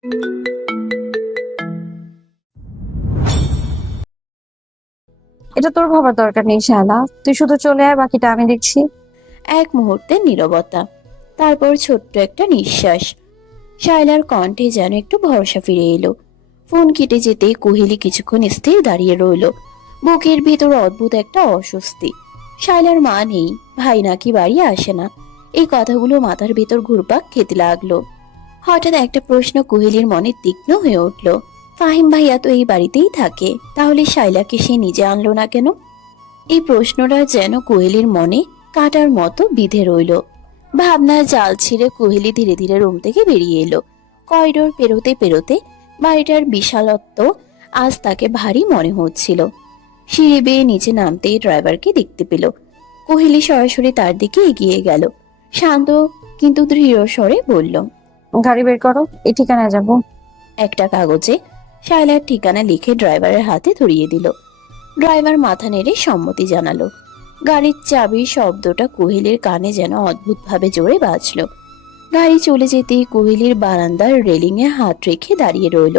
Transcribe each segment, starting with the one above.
এটা তোর ভাবার দরকার নেই শায়লা, তুই শুধু চলে আয়, বাকিটা আমি দেখছি। এক মুহূর্তে নীরবতা, তারপর ছোট্ট একটা নিঃশ্বাস। শায়লার কণ্ঠে যেন একটু ভরসা ফিরে এলো। ফোন কেটে যেতে কোহেলি কিছুক্ষণ স্থির দাঁড়িয়ে রইল। বুকের ভেতর অদ্ভুত একটা অস্বস্তি। শায়লার মা নেই, ভাই নাকি বাড়ি আসে না, এই কথাগুলো মাথার ভেতর ঘুরপাক খেতে লাগলো। হঠাৎ একটা প্রশ্ন কোহেলির মনে তীক্ষ্ণ হয়ে উঠল। ফাহিম ভাইয়া তো এই বাড়িতেই থাকে, তাহলে শায়লাকে সে নিজে আনলো না কেন? এই প্রশ্নটা যেন কোহেলির মনে কাটার মতো বিঁধে রইল। ভাবনার জাল ছিঁড়ে কোহেলি ধীরে ধীরে রুম থেকে বেরিয়ে এলো। করিডোর পেরোতে পেরোতে বাড়িটার বিশালত্ব আজ তাকে ভারী মনে হচ্ছিল। সিঁড়ি বেয়ে নিচে নামতেই ড্রাইভারকে দেখতে পেল। কোহেলি সরাসরি তার দিকে এগিয়ে গেল। শান্ত কিন্তু দৃঢ় স্বরে বলল, গাড়ি বের করো, এই ঠিকানায় যাবো। একটা কাগজে শায়লার ঠিকানা লিখে ড্রাইভারের হাতে ধরিয়ে দিল। ড্রাইভার মাথা নেড়ে সম্মতি জানালো। গাড়ির চাবির শব্দটা কোহেলির কানে যেন অদ্ভুতভাবে জোরে বাজল। গাড়ি চলে যেতেই কোহেলির বারান্দার রেলিংয়ে হাত রেখে দাঁড়িয়ে রইল।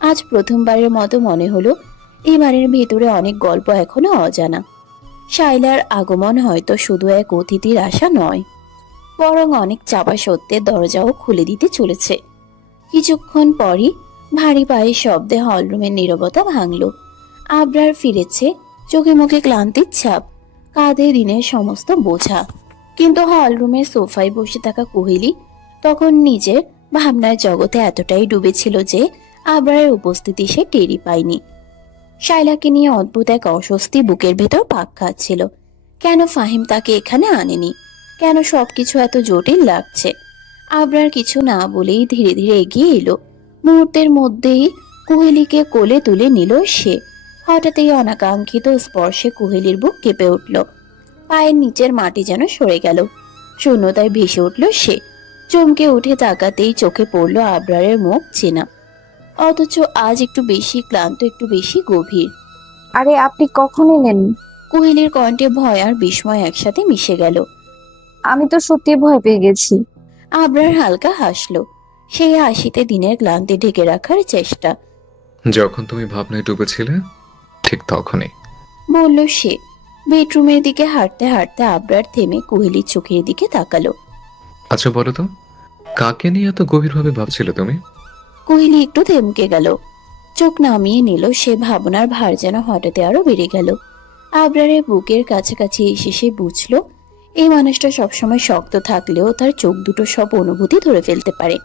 আজ প্রথমবারের মতো মনে হলো এই বাড়ির ভেতরে অনেক গল্প এখনো অজানা। শায়লার আগমন হয়তো শুধু এক অতিথির আশা নয়, বরং অনেক চাপা সত্ত্বের দরজাও খুলে দিতে চলেছে। কিছুক্ষণ পরই ভারী পায়ের শব্দে হলরুমের নীরবতা ভাঙল। আবরার ফিরেছে, চোখে মুখে ক্লান্তির ছাপ, কাঁধে দিনের সমস্ত বোঝা। কিন্তু হলরুমের সোফায় বসে থাকা কোহেলি তখন নিজের ভাবনার জগতে এতটাই ডুবেছিল যে আবরারের উপস্থিতি সে টেরই পায়নি। শায়লাকে নিয়ে অদ্ভুত এক অস্বস্তি বুকের ভেতর পাক খাচ্ছিল। কেন ফাহিম তাকে এখানে আনেনি? কেন সবকিছু এত জটিল লাগছে? আবরার কিছু না বলেই ধীরে ধীরে এগিয়ে এলো। মুহূর্তের মধ্যেই কুহেলিকে কোলে তুলে নিল সে। হঠাৎ এই অনাকাঙ্ক্ষিত স্পর্শে কুহেলির বুক কেঁপে উঠল। পায়ের নিচের মাটি যেন সরে গেল। শূন্যতায় ভেসে উঠল সে। চমকে উঠে তাকাতেই চোখে পড়ল আবরারের মুখ চেনা, অথচ আজ একটু বেশি ক্লান্ত, একটু বেশি গভীর। আরে আপনি কখন এলেন? কুহেলির কণ্ঠে ভয় আর বিস্ময় একসাথে মিশে গেল। আমি তো সত্যি ভয় পেয়ে গেছি। আবরার হালকা হাসলো, সেই হাসিতে দিনের ক্লান্তি ঢেকে রাখার চেষ্টা। যখন তুমি ভাবনায় ডুবেছিলে ঠিক তখনই। বলল সে। বেডরুমের দিকে হাঁটতে হাঁটতে আবরার থেমে কুহেলির চোখের দিকে তাকালো। আচ্ছা বলো তো, কাকে নিয়ে এত গভীরভাবে ভাবছিলে তুমি? কুহেলি একটু থমকে গেল, চোখ নামিয়ে নিল। সে ভাবনার ভার যেন হঠাৎ আরো বেড়ে গেল। আবরারের বুকের কাছাকাছি এসে সে বুঝল এই মানুষটা সবসময় শক্ত থাকলেও তার চোখ দুটো সব অনুভূতি ধরে ফেলতে পারে।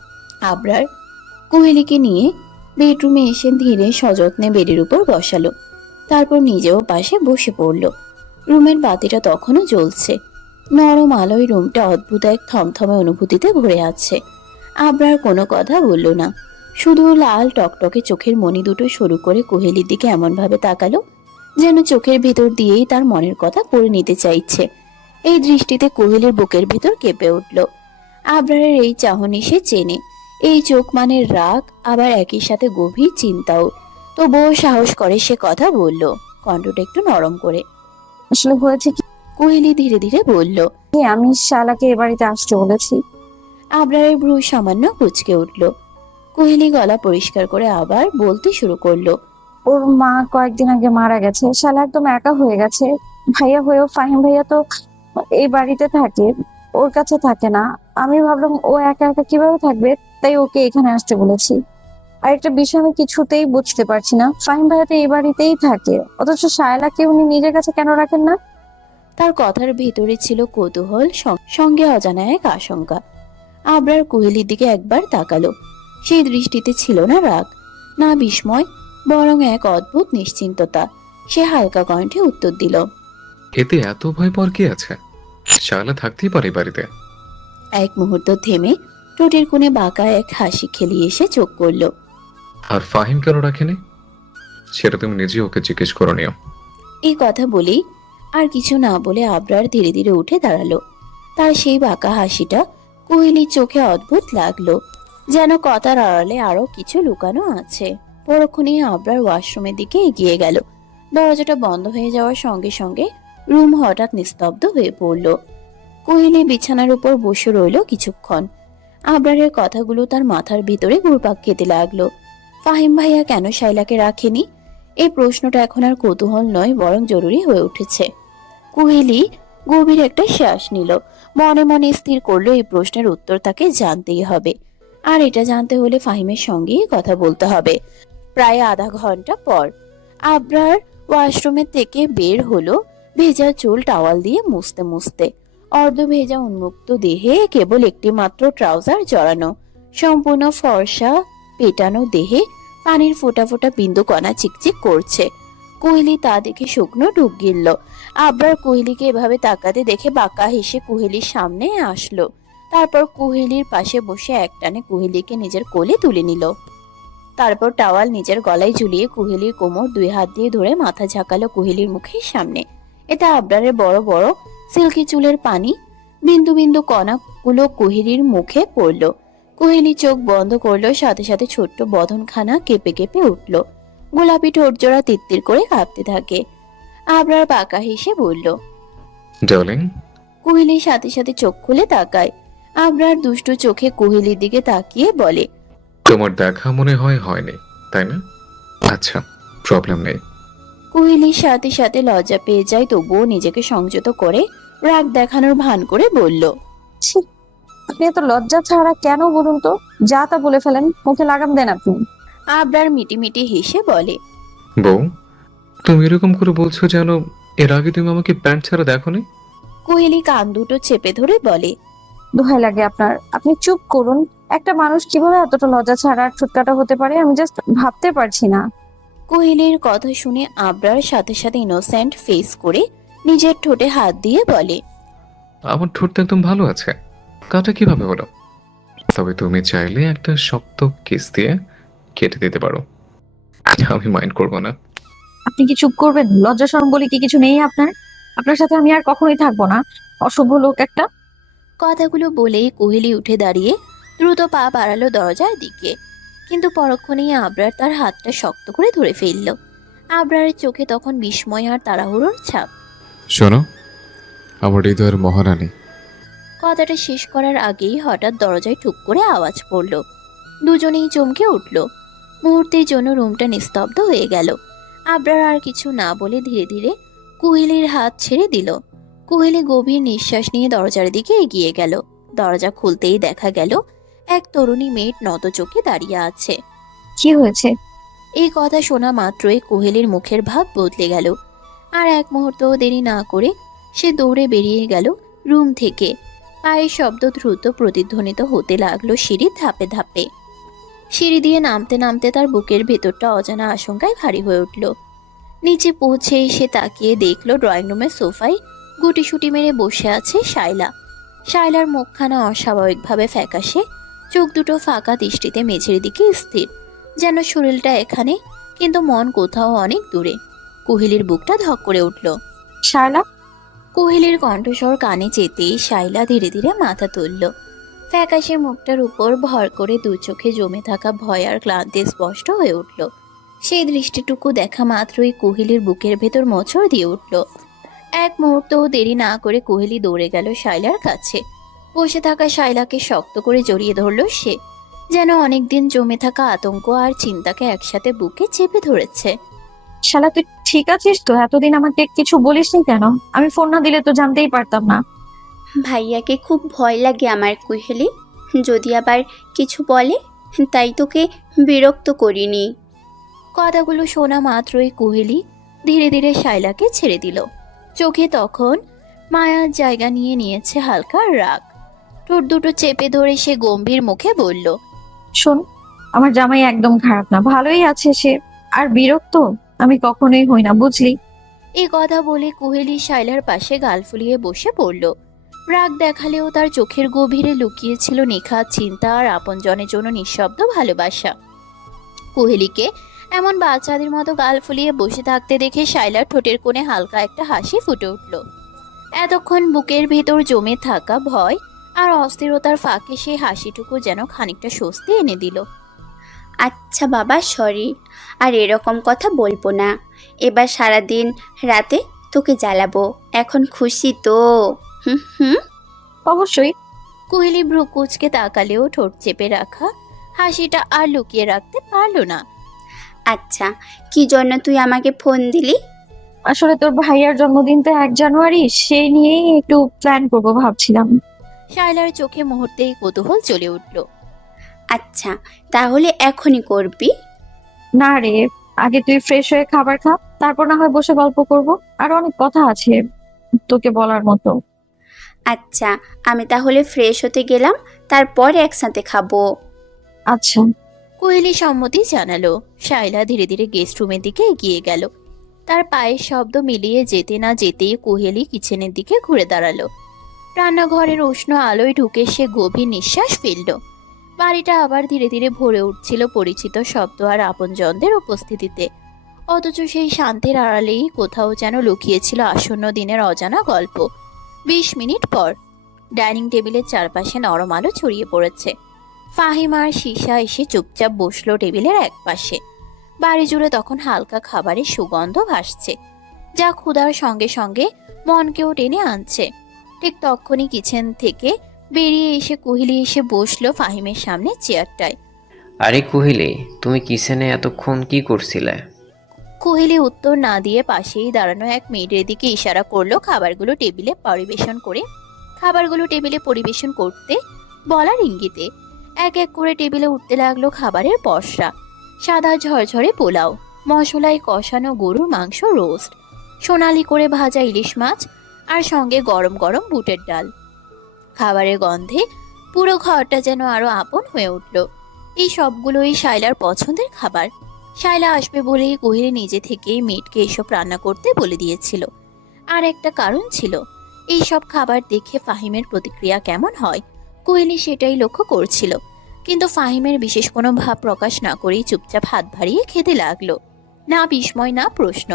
আবরার কুহেলিকে নিয়ে বেডরুমে এসে ধীরে সযত্নে বেডের উপর বসালো, তারপর নিজেও পাশে বসে পড়ল। রুমের বাতিটা তখনও জ্বলছে। নরম আলোয় রুমটা অদ্ভুত এক থমথমে অনুভূতিতে ভরে আছে। আবরার কোনো কথা বলল না, শুধু লাল টকটকে চোখের মণি দুটো শুরু করে কোহেলির দিকে এমন ভাবে তাকালো যেন চোখের ভেতর দিয়েই তার মনের কথা পড়ে নিতে চাইছে। এই দৃষ্টিতে কোহেলির বুকের ভেতর কেঁপে উঠল। আবরারের এই চাহনি সে চেনে। এই চোখ মানে রাগ, আবার একই সাথে গভীর চিন্তাও। তবুও সাহস করে সে কথা বলল, কণ্ঠটা একটু নরম করে। আসলে হয়েছে কোহেলি ধীরে ধীরে বলল। কি, আমি শালাকে এ বাড়িতে আসতে বলেছি। আবরারের ভ্রু সামান্য কুঁচকে উঠল। কোহেলি গলা পরিষ্কার করে আবার বলতে শুরু করলো। ওর মা কয়েকদিন আগে মারা গেছে, শালা একদম একা হয়ে গেছে। ভাইয়া হয়েও ফাহিম ভাইয়া তো এই বাড়িতে থাকে, ওর কাছে থাকে না। আমি ভাবলাম ও একা একা কিভাবে থাকবে, তাই ওকে এখানে আসতে বলেছি। আর একটা বিষয় আমি কিছুতেই বুঝতে পারছি না, ফাহিম ভাইয়া তো এই বাড়িতেই থাকে, অথচ শায়লাকে উনি নিজের কাছে কেন রাখেন না? তার কথার ভেতরে ছিল কৌতূহল, সঙ্গে অজানা এক আশঙ্কা। আবরার কোহেলির দিকে একবার তাকালো। সেই দৃষ্টিতে ছিল না রাগ, না বিস্ময়, বরং এক অদ্ভুত নিশ্চিন্ততা। সে হালকা কণ্ঠে উত্তর দিল। এতে এত ভয় পাওয়ার কি আছে? শায়লা থাকতেই পারে এই বাড়িতে। এক মুহূর্ত থেমে ঠোঁটের কোণে বাঁকা এক হাসি খেলিয়ে এসে চোখ করল। আর ফাহিম কেন রাখেনি সেটা তুমি নিজে ওকে জিজ্ঞেস করে নিও। এই কথা বলেই আর কিছু না বলে আবরার ধীরে ধীরে উঠে দাঁড়ালো। তার সেই বাঁকা হাসিটা কোহেলির চোখে অদ্ভুত লাগলো, যেন কথার আড়ালে আরো কিছু লুকানো আছে। পরক্ষণেই আবরার ওয়াশরুমের দিকে এগিয়ে গেল। দরজাটা বন্ধ হয়ে যাওয়ার সঙ্গে সঙ্গে রুম হঠাৎ নিস্তব্ধ হয়ে পড়ল। কোহেলি বিছানার উপর বসে রইল কিছুক্ষণ। আবরারের কথাগুলো তার মাথার ভিতরে ঘুরপাক খেতে লাগলো। ফাহিম ভাইয়া কেন শাইলাকে রাখেনি? এই প্রশ্নটা এখন আর কৌতূহল নয়, বরং জরুরি হয়ে উঠেছে। কুহেলি গভীর একটা শ্বাস নিল। মনে মনে স্থির করলো এই প্রশ্নের উত্তর তাকে জানতেই হবে। আর এটা জানতে হলে ফাহিমের সঙ্গেই কথা বলতে হবে। প্রায় আধা ঘন্টা পর আবরার ওয়াশরুমের থেকে বের হলো, ভেজা চুল টাওয়াল দিয়ে মুছতে মুছতে। অর্ধ ভেজা উন্মুক্ত দেহে কেবল একটি মাত্র ট্রাউজার জড়ানো, সম্পূর্ণ ফর্সা পেটানো দেহে পানির ফোঁটা ফোঁটা বিন্দু কণা চিকচিক করছে। কোহলি তা দেখে শুকনো ঢুক গিলল। আবরার কোহলিকে এভাবে তাকাতে দেখে বাঁকা হেসে কোহলির সামনে আসলো। তারপর কোহলির পাশে বসে একটানে কোহলিকে নিজের কোলে তুলে নিল। তারপর টাওয়াল নিজের গলায় ঝুলিয়ে কোহলির কোমর দুই হাত দিয়ে ধরে মাথা ঝাঁকালো কোহলির মুখের সামনে। এটা আবরারের বড় বড় সিল্কি চুলের পানি। বিন্দু বিন্দু কণাগুলো কোহলির মুখে পড়লো। কোহলি চোখ বন্ধ করলো, সাথে সাথে ছোট্ট বদনখানা কেঁপে কেঁপে উঠল। গোলাপি ঠোঁট জোড়া তিত্তির করে কাঁপতে থাকে। আবরার বাঁকা হেসে বলল। ডার্লিং, কোহলির সাথে সাথে চোখ খুলে তাকায়। আবরার দুষ্টু চোখে কোহলির দিকে তাকিয়ে বলে, তোমার দেখা মনে হয় হয়নি, তাই না? আচ্ছা, প্রবলেম নেই। কোহলির সাথে সাথে লজ্জা পেয়ে যায়, তবুও নিজেকে সংযত করে রাগ দেখানোর ভান করে বলল। ছি, আপনি এত লজ্জা ছাড়া কেন বলুন তো? যা তা বলে ফেলেন, মুখে লাগাম দেন আপনি। আবরার মিটিমিটি হেসে বলে। বউ, তুমি এরকম করে বলছো যেন এর আগে তুমি আমাকে প্যান্ট ছাড়া দেখোনি। কোহলি কান দুটো চেপে ধরে বলে। দোহাই লাগে আপনার, আপনি চুপ করুন। একটা মানুষ কিভাবে এতটা লজ্জা ছাড়া আর ছুটকাটা হতে পারে, আমি জাস্ট ভাবতে পারছি না। কোহলির কথা শুনে আবরার সাথে সাথে ইনোসেন্ট ফেস করে নিজের ঠোঁটে হাত দিয়ে বলে। আমার ঠোঁট তো একদম ভালো আছে, কাটা কিভাবে হলো? তবে তুমি চাইলে একটা শক্ত কিস দিয়ে কেটে দিতে পারো, আমি মাইন্ড করবো না। আপনি কি চুপ করবেন? লজ্জা শরম বলে কি কিছু নেই আপনার? আপনার সাথে আমি আর কখনোই থাকবো না, অসভ্য লোক একটা। কথাগুলো বলেই কোহলি উঠে দাঁড়িয়ে দ্রুত পা বাড়ালো দরজার দিকে। কিন্তু পরক্ষণেই আবরার তার হাতটা শক্ত করে ধরে ফেলল। আবরারের চোখে তখন বিস্ময় আর তাড়াহুড়োর ছাপ। শোনো, আমার হৃদয়ের মহারানী। কথাটা শেষ করার আগেই হঠাৎ দরজায় ঠুক করে আওয়াজ পড়ল। দুজনেই চমকে উঠল। মুহূর্তের জন্য রুমটা নিস্তব্ধ হয়ে গেল। আবরার আর কিছু না বলে ধীরে ধীরে কুহেলির হাত ছেড়ে দিল। কুহেলি গভীর নিঃশ্বাস নিয়ে দরজার দিকে এগিয়ে গেল। দরজা খুলতেই দেখা গেল এক তরুণী মেয়ে নত চোখে দাঁড়িয়ে আছে। কি হয়েছে? এই কথা শোনা মাত্রই কোহেলির মুখের ভাব বদলে গেল। আর এক মুহূর্তও দেরি না করে সে দৌড়ে বেরিয়ে গেল রুম থেকে। পায়ের শব্দ দ্রুত প্রতিধ্বনিত হতে লাগলো সিঁড়ির ধাপে ধাপে। সিঁড়ি দিয়ে নামতে নামতে তার বুকের ভেতরটা অজানা আশঙ্কায় ভারী হয়ে উঠল। নিচে পৌঁছে সে তাকিয়ে দেখল ড্রয়িং রুমের সোফায় গুটিসুটি মেরে বসে আছে শায়লা। শায়লার মুখখানা অস্বাভাবিকভাবে ফ্যাকাশে, চোখ দুটো ফাঁকা দৃষ্টিতে মেঝের দিকে স্থির, যেন শরীরটা এখানে কিন্তু মন কোথাও অনেক দূরে। কোহেলির বুকটা ধক করে উঠল। শায়লা? কোহেলির কণ্ঠস্বর কানে যেতেই শায়লা ধীরে ধীরে মাথা তুলল। ফ্যাকাশে মুখটার উপর ভর করে দু চোখে জমে থাকা ভয় আর ক্লান্তি স্পষ্ট হয়ে উঠল। সেই দৃষ্টিটুকু দেখা মাত্রই কোহেলির বুকের ভেতর মোচড় দিয়ে উঠল। এক মুহূর্তও দেরি না করে কোহেলি দৌড়ে গেল শায়লার কাছে। বসে থাকা শায়লাকে শক্ত করে জড়িয়ে ধরল সে, যেন অনেকদিন জমে থাকা আতঙ্ক আর চিন্তাকে একসাথে বুকে চেপে ধরেছে। শালা, তুই ঠিক আছিস তো? এতদিন আমাকে কিছু বলিসনি কেন? আমি ফোন না দিলে তো জানতেই পারতাম না। ভাইয়াকে খুব ভয় লাগে আমার কুহেলি, যদি আবার কিছু বলে, তাই তোকে বিরক্ত করিনি। কথাগুলো শোনা মাত্রই কোহেলি ধীরে ধীরে শায়লাকে ছেড়ে দিল। চোখে তখন মায়ার জায়গা নিয়ে নিয়েছে হালকা রাগ। ঠোঁট দুটো চেপে ধরে সে গম্ভীর মুখে বলল। শোন, আমার জামাই একদম খারাপ না, ভালোই আছে সে। আর বিরক্ত আমি কখনোই হই না, বুঝলি? এই কথা বলে কোহেলি শায়লার পাশে গাল ফুলিয়ে বসে পড়ল। রাগ দেখালেও তার চোখের গভীরে লুকিয়েছিল নিখাত চিন্তা আর আপনজনের জন্য নিঃশব্দ ভালোবাসা। কোহেলিকে এমন বাচ্চাদের মতো গাল ফুলিয়ে বসে থাকতে দেখে শায়লার ঠোঁটের কোণে হালকা একটা হাসি ফুটে উঠল। এতক্ষণ বুকের ভেতর জমে থাকা ভয় আর অস্থিরতার ফাঁকে সেই হাসিটুকু যেন খানিকটা স্বস্তি এনে দিল। আচ্ছা বাবা, সরি, আর এরকম কথা বলবো না। এবার সারাদিন রাতে তোকে জ্বালাবো। এখন খুশি তো? হুম হুম। অবশ্যই। কোহেলি ভ্রু কুচকে তাকালেও ঠোঁট চেপে রাখা হাসিটা আর লুকিয়ে রাখতে পারল না। আচ্ছা, কি জন্য তুই আমাকে ফোন দিলি? আসলে তোর ভাইয়ার জন্মদিন তো 1 জানুয়ারি, সেই নিয়েই একটু প্ল্যান করবো ভাবছিলাম। শায়লার চোখে মুহূর্তেই কৌতূহল জ্বলে উঠল। আচ্ছা, তাহলে এখনই করবি? না রে, আগে তুই ফ্রেশ হয়ে খাবার খা, তারপর না হয় বসে গল্প করব। আর অনেক কথা আছে তোকে বলার মতো। আচ্ছা, আমি তাহলে ফ্রেশ হতে গেলাম, তারপর একসাথে খাবো। আচ্ছা। কোহেলি সম্মতি জানালো। শায়লা ধীরে ধীরে গেস্ট রুমের দিকে এগিয়ে গেল। তার পায়ের শব্দ মিলিয়ে যেতে না যেতেই কোহেলি কিচেনের দিকে ঘুরে দাঁড়ালো। রান্নাঘরের উষ্ণ আলোয় ঢুকে সে গভীর নিঃশ্বাস ফেলল। বাড়িটা আবার ধীরে ধীরে ভরে উঠছিল পরিচিত শব্দ আর আপনজনদের উপস্থিতিতে। অথচ সেই শান্তির আড়ালেই কোথাও যেন লুকিয়েছিল আসন্ন দিনের অজানা গল্প। 20 মিনিট পর ডাইনিং টেবিলের চারপাশে নরম আলো ছড়িয়ে পড়েছে। ফাহিম আর সীসা এসে চুপচাপ বসলো টেবিলের এক পাশে। বাড়ি জুড়ে তখন হালকা খাবারের সুগন্ধ ভাসছে, যা ক্ষুধার সঙ্গে সঙ্গে মনকেও টেনে আনছে। ঠিক তখনই কিচেন থেকে বেরিয়ে এসে কোহেলি এসে বসলো ফাহিমের সামনে চেয়ারটায়। আরে কোহেলি, তুমি কিচেনে এতক্ষণ কি করছিলে? কোহেলি উত্তর না দিয়ে পাশেই দাঁড়ানো এক মেয়েদের দিকে ইশারা করলো খাবারগুলো টেবিলে পরিবেশন করতে বলার ইঙ্গিতে। এক এক করে টেবিলে উঠতে লাগলো খাবারের পসরা। সাদা ঝরঝরে পোলাও, মশলায় কষানো গরুর মাংস রোস্ট, সোনালি করে ভাজা ইলিশ মাছ, আর সঙ্গে গরম গরম বুটের ডাল। খাবারের গন্ধে পুরো ঘরটা যেন আরো আপন হয়ে উঠল। এই সবগুলোই শায়লার পছন্দের খাবার। শায়লা আসবে বলেই কোহেলি নিজে থেকেই মেয়েটকে এসব রান্না করতে বলে দিয়েছিল। আর একটা কারণ ছিল, এই সব খাবার দেখে ফাহিমের প্রতিক্রিয়া কেমন হয় কোহেলি সেটাই লক্ষ্য করছিল। কিন্তু ফাহিমের বিশেষ কোনো ভাব প্রকাশ না করেই চুপচাপ হাত বাড়িয়ে খেতে লাগলো। না বিস্ময় না প্রশ্ন,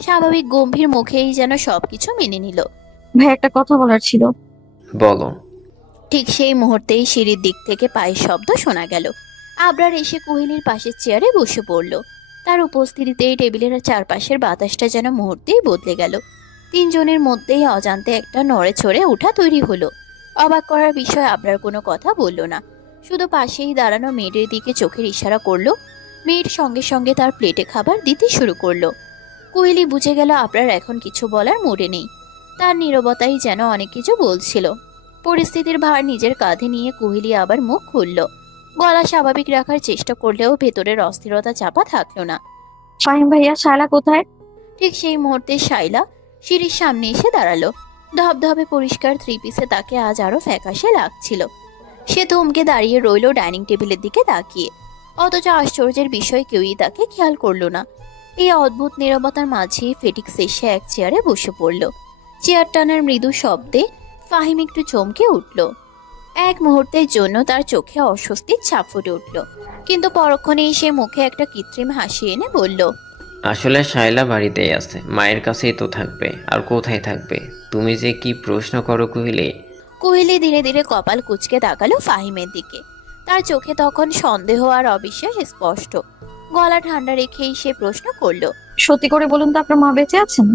স্বাভাবিক গম্ভীর মুখেই যেন সবকিছু মেনে নিল। ভাই, একটা কথা বলার ছিল। বলো। ঠিক সেই মুহূর্তেই সিঁড়ির দিক থেকে পায়ের শব্দ শোনা গেল। আবরার এসে কোহেলির পাশের চেয়ারে বসে পড়ল। তার উপস্থিতিতে টেবিলের চারপাশের বাতাসটা যেন মুহূর্তেই বদলে গেল। তিনজনের মধ্যেই অজান্তে একটা নড়ে চড়ে ওঠা তৈরি হলো। অবাক করার বিষয়, আবরার কোনো কথা বলল না, শুধু পাশেই দাঁড়ানো মেয়েদের দিকে চোখের ইশারা করলো। মেয়ের সঙ্গে সঙ্গে তার প্লেটে খাবার দিতে শুরু করলো। কোহেলি বুঝে গেল আবরার এখন কিছু বলার মুডে নেই। তার নীরবতাই যেন অনেক কিছু বলছিল। পরিস্থিতির ভার নিজের কাঁধে নিয়ে কোহেলি আবার মুখ খুলল। গলা স্বাভাবিক রাখার চেষ্টা করলেও ভেতরের অস্থিরতা চাপা থাকলো না। ফাহিম ভাইয়া, শায়লা কোথায়? ঠিক সেই মুহূর্তে শায়লা সিঁড়ির সামনে এসে দাঁড়ালো। ধবধবে পরিষ্কার থ্রি পিসে তাকে আজ আরো ফ্যাকাশে লাগছিল। সে থমকে দাঁড়িয়ে রইল ডাইনিং টেবিলের দিকে তাকিয়ে। অথচ আশ্চর্যের বিষয় কেউই তাকে খেয়াল করলো না। এই অদ্ভুত নীরবতার মাঝেই ফেটিক্স এসে এক চেয়ারে বসে পড়ল। চেয়ার টানার মৃদু শব্দে ফাহিম একটু চমকে উঠল। এক মুহূর্তের জন্য তার চোখে অস্বস্তির ছাপ ফুটে উঠল, কিন্তু পরক্ষণেই সে মুখে একটা কৃত্রিম হাসি এনে বলল, আসলে শায়লা বাড়িতেই আছে, মায়ের কাছেই তো থাকবে, আর কোথায় থাকবে? তুমি যে কি প্রশ্ন করো কোহেলি! কোহেলি ধীরে ধীরে কপাল কুঁচকে তাকালো ফাহিমের দিকে। তার চোখে তখন সন্দেহ আর অবিশ্বাস স্পষ্ট। গলা ঠান্ডা রেখেই সে প্রশ্ন করলো। সত্যি করে বলুন তো, আপনার মা বেঁচে আছেন?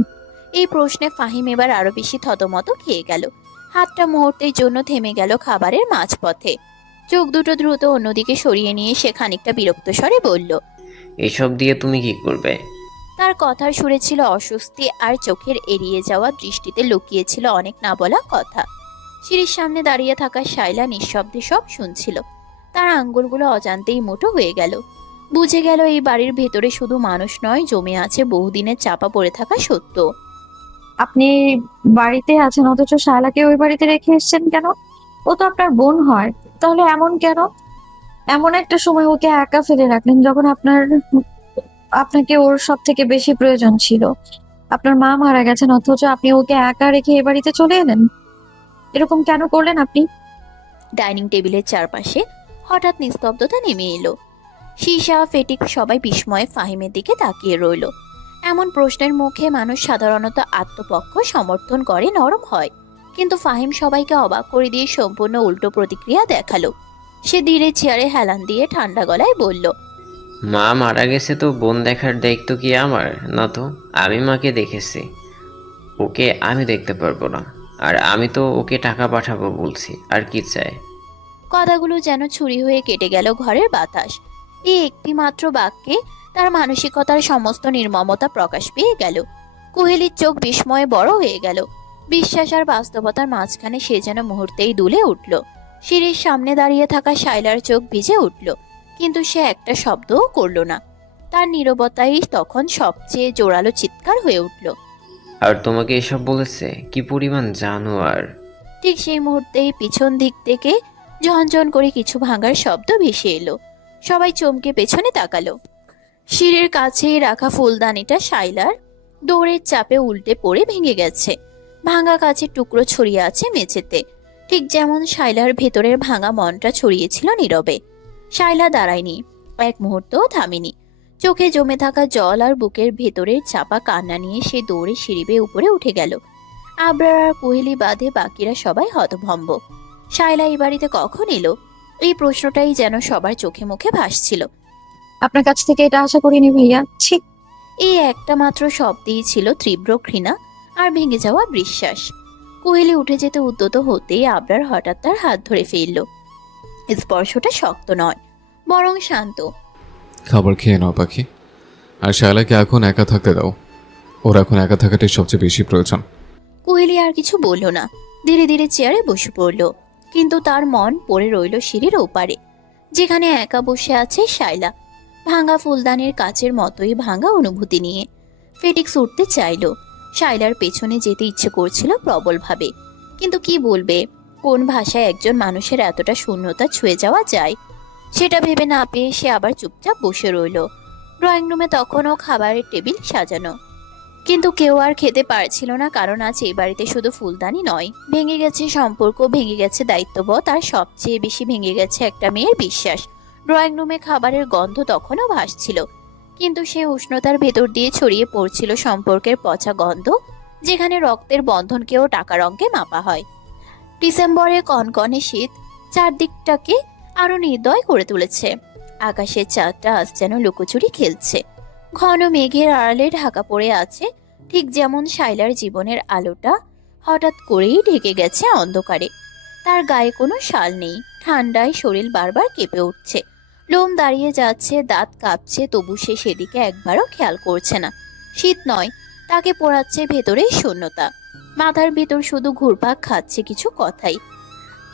এই প্রশ্নে ফাহিম এবার আরো বেশি থতমত খেয়ে গেল। হাতটা মুহূর্তের জন্য থেমে গেল খাবারের মাঝপথে। চোখ দুটো দ্রুত অন্যদিকে সরিয়ে নিয়ে সে খানিকটা বিরক্ত স্বরে বলল, এসব দিয়ে তুমি কি করবে? তার কথার সুরে ছিল অস্বস্তি, আর চোখের এড়িয়ে যাওয়া দৃষ্টিতে লুকিয়েছিল অনেক না বলা কথা। সিঁড়ির সামনে দাঁড়িয়ে থাকা শায়লা নিঃশব্দে সব শুনছিল। তার আঙ্গুলগুলো অজান্তেই মুঠো হয়ে গেল। বুঝে গেল এই বাড়ির ভেতরে শুধু মানুষ নয়, জমে আছে বহুদিনের চাপা পড়ে থাকা সত্য। আপনি বাড়িতে আছেন অথচ শায়লাকে ওই বাড়িতে রেখে এসেছেন কেন? ও তো আপনার বোন হয়, তাহলে এমন কেন? এমন একটা সময় ওকে একা ফেলে রাখলেন যখন আপনাকে ওর সব থেকে বেশি প্রয়োজন ছিল। আপনার মা মারা গেছেন অথচ আপনি ওকে একা রেখে এ বাড়িতে চলে এলেন। এরকম কেন করলেন আপনি? ডাইনিং টেবিলের চারপাশে হঠাৎ নিস্তব্ধতা নেমে এলো। সীসা, ফেটিক সবাই বিস্ময়ে ফাহিমের দিকে তাকিয়ে রইল। এমন প্রশ্নের মুখে মানুষ সাধারণত আত্মপক্ষ সমর্থন করে নরম হয়, কিন্তু ফাহিম সবাইকে অবাক করে দিয়ে সম্পূর্ণ উল্টো প্রতিক্রিয়া দেখালো। সে ধীরে চেয়ারে হেলান দিয়ে ঠান্ডা গলায় বলল, মা মারা গেছে তো বোন দেখার দায়িত্ব কি আমার? না তো, আমি মাকে দেখেছি, ওকে আমি দেখতে পারবো না। আর আমি তো ওকে টাকা পাঠাবো বলছি, আর কি চাই? কথাগুলো যেন ছুরি হয়ে কেটে গেল ঘরের বাতাস। এই একটি মাত্র বাক্যে তার মানসিকতার সমস্ত নির্মমতা প্রকাশ পেয়ে গেল। কুহেলির চোখ বিস্ময়ে বড় হয়ে গেল। বিশ্বাস আর বাস্তবতার মাঝখানে সে যেন মুহূর্তেই দুলে উঠল। সিঁড়ির সামনে দাঁড়িয়ে থাকা শাইলার চোখ ভিজে উঠল, কিন্তু সে একটা শব্দও করল না। তার নীরবতাই তখন সবচেয়ে জোরালো চিৎকার হয়ে উঠল। আর তোমাকে এসব বলেছে? কি পরিমাণ জানো? আর ঠিক সেই মুহূর্তেই পিছন দিক থেকে ঝনঝন করে কিছু ভাঙার শব্দ ভেসে এলো। সবাই চমকে পেছনে তাকালো। সিঁড়ির কাছেই রাখা ফুলদানিটা শাইলার দৌড়ের চাপে উল্টে পড়ে ভেঙে গেছে। ভাঙা কাচের টুকরো ছড়িয়ে আছে মেঝেতে, ঠিক যেমন শাইলার ভেতরের ভাঙা মনটা ছড়িয়েছিল নীরবে। শাইলা দাঁড়ায়নি, এক মুহূর্তও থামেনি। চোখে জমে থাকা জল আর বুকের ভেতরের চাপা কান্না নিয়ে সে দৌড়ে সিঁড়ি বেয়ে উপরে উঠে গেল। আবরার আর কোহেলি বাদে বাকিরা সবাই হতভম্ব। শাইলা এই বাড়িতে কখন এলো? এই প্রশ্নটাই যেন সবার চোখে মুখে ভাসছিল। আপনার কাছ থেকে এটা আশা করিনি ভাইয়া, ছি। এই একটা মাত্র শব্দেই ছিল তীব্র ঘৃণা আর ভেঙে যাওয়া বিশ্বাস। কোহেলি উঠে যেতে উদ্যত হতেই আবরার হঠাৎ তার হাত ধরে ফেলল। স্পর্শটা শক্ত নয়, বরং শান্ত। খাবার খেয়ে নাও পাখি, আর শায়লাকে এখন একা থাকতে দাও। ওর এখন একা থাকাটাই সবচেয়ে বেশি প্রয়োজন। কোহেলি আর কিছু বলল না, ধীরে ধীরে চেয়ারে বসে পড়ল। কিন্তু তার মন পড়ে রইল সিঁড়ির ওপারে, যেখানে একা বসে আছে শায়লা, ভাঙা ফুলদানির কাচের মতোই ভাঙা অনুভূতি নিয়ে। ফেটিক্স উঠতে চাইল, শায়লার পেছনে যেতে ইচ্ছে করছিল প্রবলভাবে, কিন্তু কি বলবে? কোন ভাষায় একজন মানুষের এতটা শূন্যতা ছুঁয়ে যাওয়া যায়? সেটা ভেবে না পেয়ে সে আবার চুপচাপ বসে রইল। ড্রয়িং রুমে তখনও খাবারের টেবিল সাজানো, কিন্তু কেউ আর খেতে পারছিল না, কারণ আজ এই বাড়িতে শুধু ফুলদানি নয়, ভেঙে গেছে সম্পর্ক, ভেঙে গেছে দায়িত্ববোধ, আর সবচেয়ে বেশি ভেঙে গেছে একটা মেয়ের বিশ্বাস। ড্রয়িং রুমে খাবারের গন্ধ তখনও ভাসছিল, কিন্তু সে উষ্ণতার ভেতর দিয়ে ছড়িয়ে পড়ছিল সম্পর্কের পচা গন্ধ, যেখানে রক্তের বন্ধনকেও টাকার অঙ্কে মাপা হয়। ডিসেম্বরে কনকনে শীত চারদিকটাকে আরো নির্দয় করে তুলেছে। আকাশের চাঁদটা আজ যেন লুকোচুরি খেলছে, ঘন মেঘের আড়ালে ঢাকা পড়ে আছে, ঠিক যেমন শাইলার জীবনের আলোটা হঠাৎ করেই ঢেকে গেছে অন্ধকারে। তার গায়ে কোনো শাল নেই, ঠান্ডায় শরীর বারবার কেঁপে উঠছে, লোম দাঁড়িয়ে যাচ্ছে, দাঁত কাঁপছে, তবু সে সেদিকে একবারও খেয়াল করছে না। শীত নয়, তাকে পোড়াচ্ছে ভেতরেই শূন্যতা। মাথার ভেতর শুধু ঘুরপাক খাচ্ছে কিছু কথাই।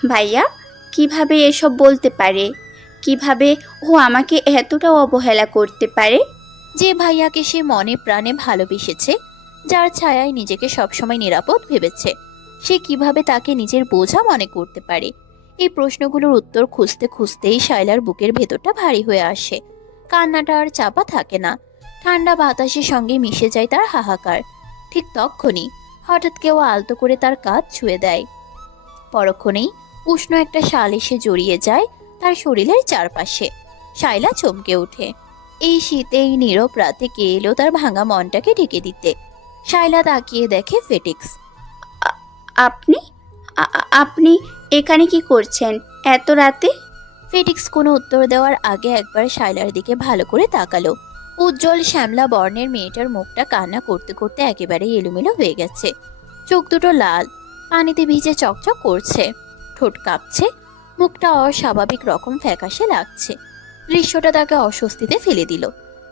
ভাইয়া কিভাবে এসব বলতে পারে? কিভাবে ও আমাকে এতটা অবহেলা করতে পারে? যে ভাইয়াকে সে মনে প্রাণে ভালোবেসেছে, যার ছায়ায় নিজেকে সবসময় নিরাপদ ভেবেছে, সে কিভাবে তাকে নিজের বোঝা মনে করতে পারে? এই প্রশ্নগুলোর উত্তর খুঁজতে খুঁজতেই শায়লার বুকের ভেতরটা ভারী হয়ে আসে। কান্নাটা আর চাপা থাকে না, ঠান্ডা বাতাসের সঙ্গে মিশে যায় তার হাহাকার। ঠিক তখনই হঠাৎ কেউ আলতো করে তার কাঁধ ছুঁয়ে দেয়। পরক্ষণেই উষ্ণ একটা শাল এসে জড়িয়ে যায় তার শরীরের চারপাশে। শায়লা চমকে ওঠে। এই শীতে, এই নীরব রাতে কে এলো তার ভাঙা মনটাকে ঢেকে দিতে? শায়লা তাকিয়ে দেখে ফেটিক্স। আপনি আপনি এখানে কি করছেন এত রাতে? ফেটিক্স কোনো উত্তর দেওয়ার আগে একবার শায়লার দিকে ভালো করে তাকালো। উজ্জ্বল শ্যামলা বর্ণের মেয়েটার মুখটা কান্না করতে করতে একেবারেই এলোমেলো হয়ে গেছে। চোখ দুটো লাল, পানিতে ভিজে চকচক করছে, ঠোঁট কাঁপছে, মুখটা অস্বাভাবিক রকম ফ্যাকাশে লাগছে। দৃশ্যটা তাকে অস্বস্তিতে ফেলে দিল।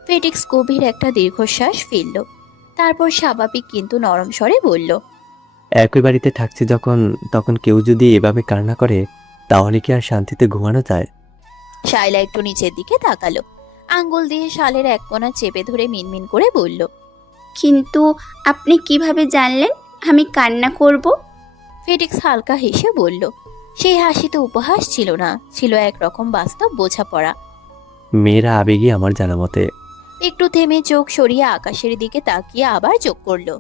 ফেটিক্স গভীর একটা দীর্ঘশ্বাস ফেলল, তারপর স্বাভাবিক কিন্তু নরম স্বরে বলল, একই বাড়িতে থাকছি যখন, তখন কেউ যদি এভাবে কান্না করে তাহলে কি আর শান্তিতে ঘুমানো যায়? শায়লা একটু নিচের দিকে তাকালো, আঙ্গুল দিয়ে শালের এক কোণা চেপে ধরে মিনমিন করে বলল, কিন্তু আপনি কিভাবে জানলেন আমি কান্না করব? ফেটিক্স হালকা হেসে বলল। সেই হাসিতে উপহাস ছিল না, ছিল একরকম বাস্তব বোঝাপড়া। মেয়েরা আবেগী আমার জানা মতে। একটু থেমে চোখ সরিয়ে আকাশের দিকে তাকিয়ে আবার যোগ করলো,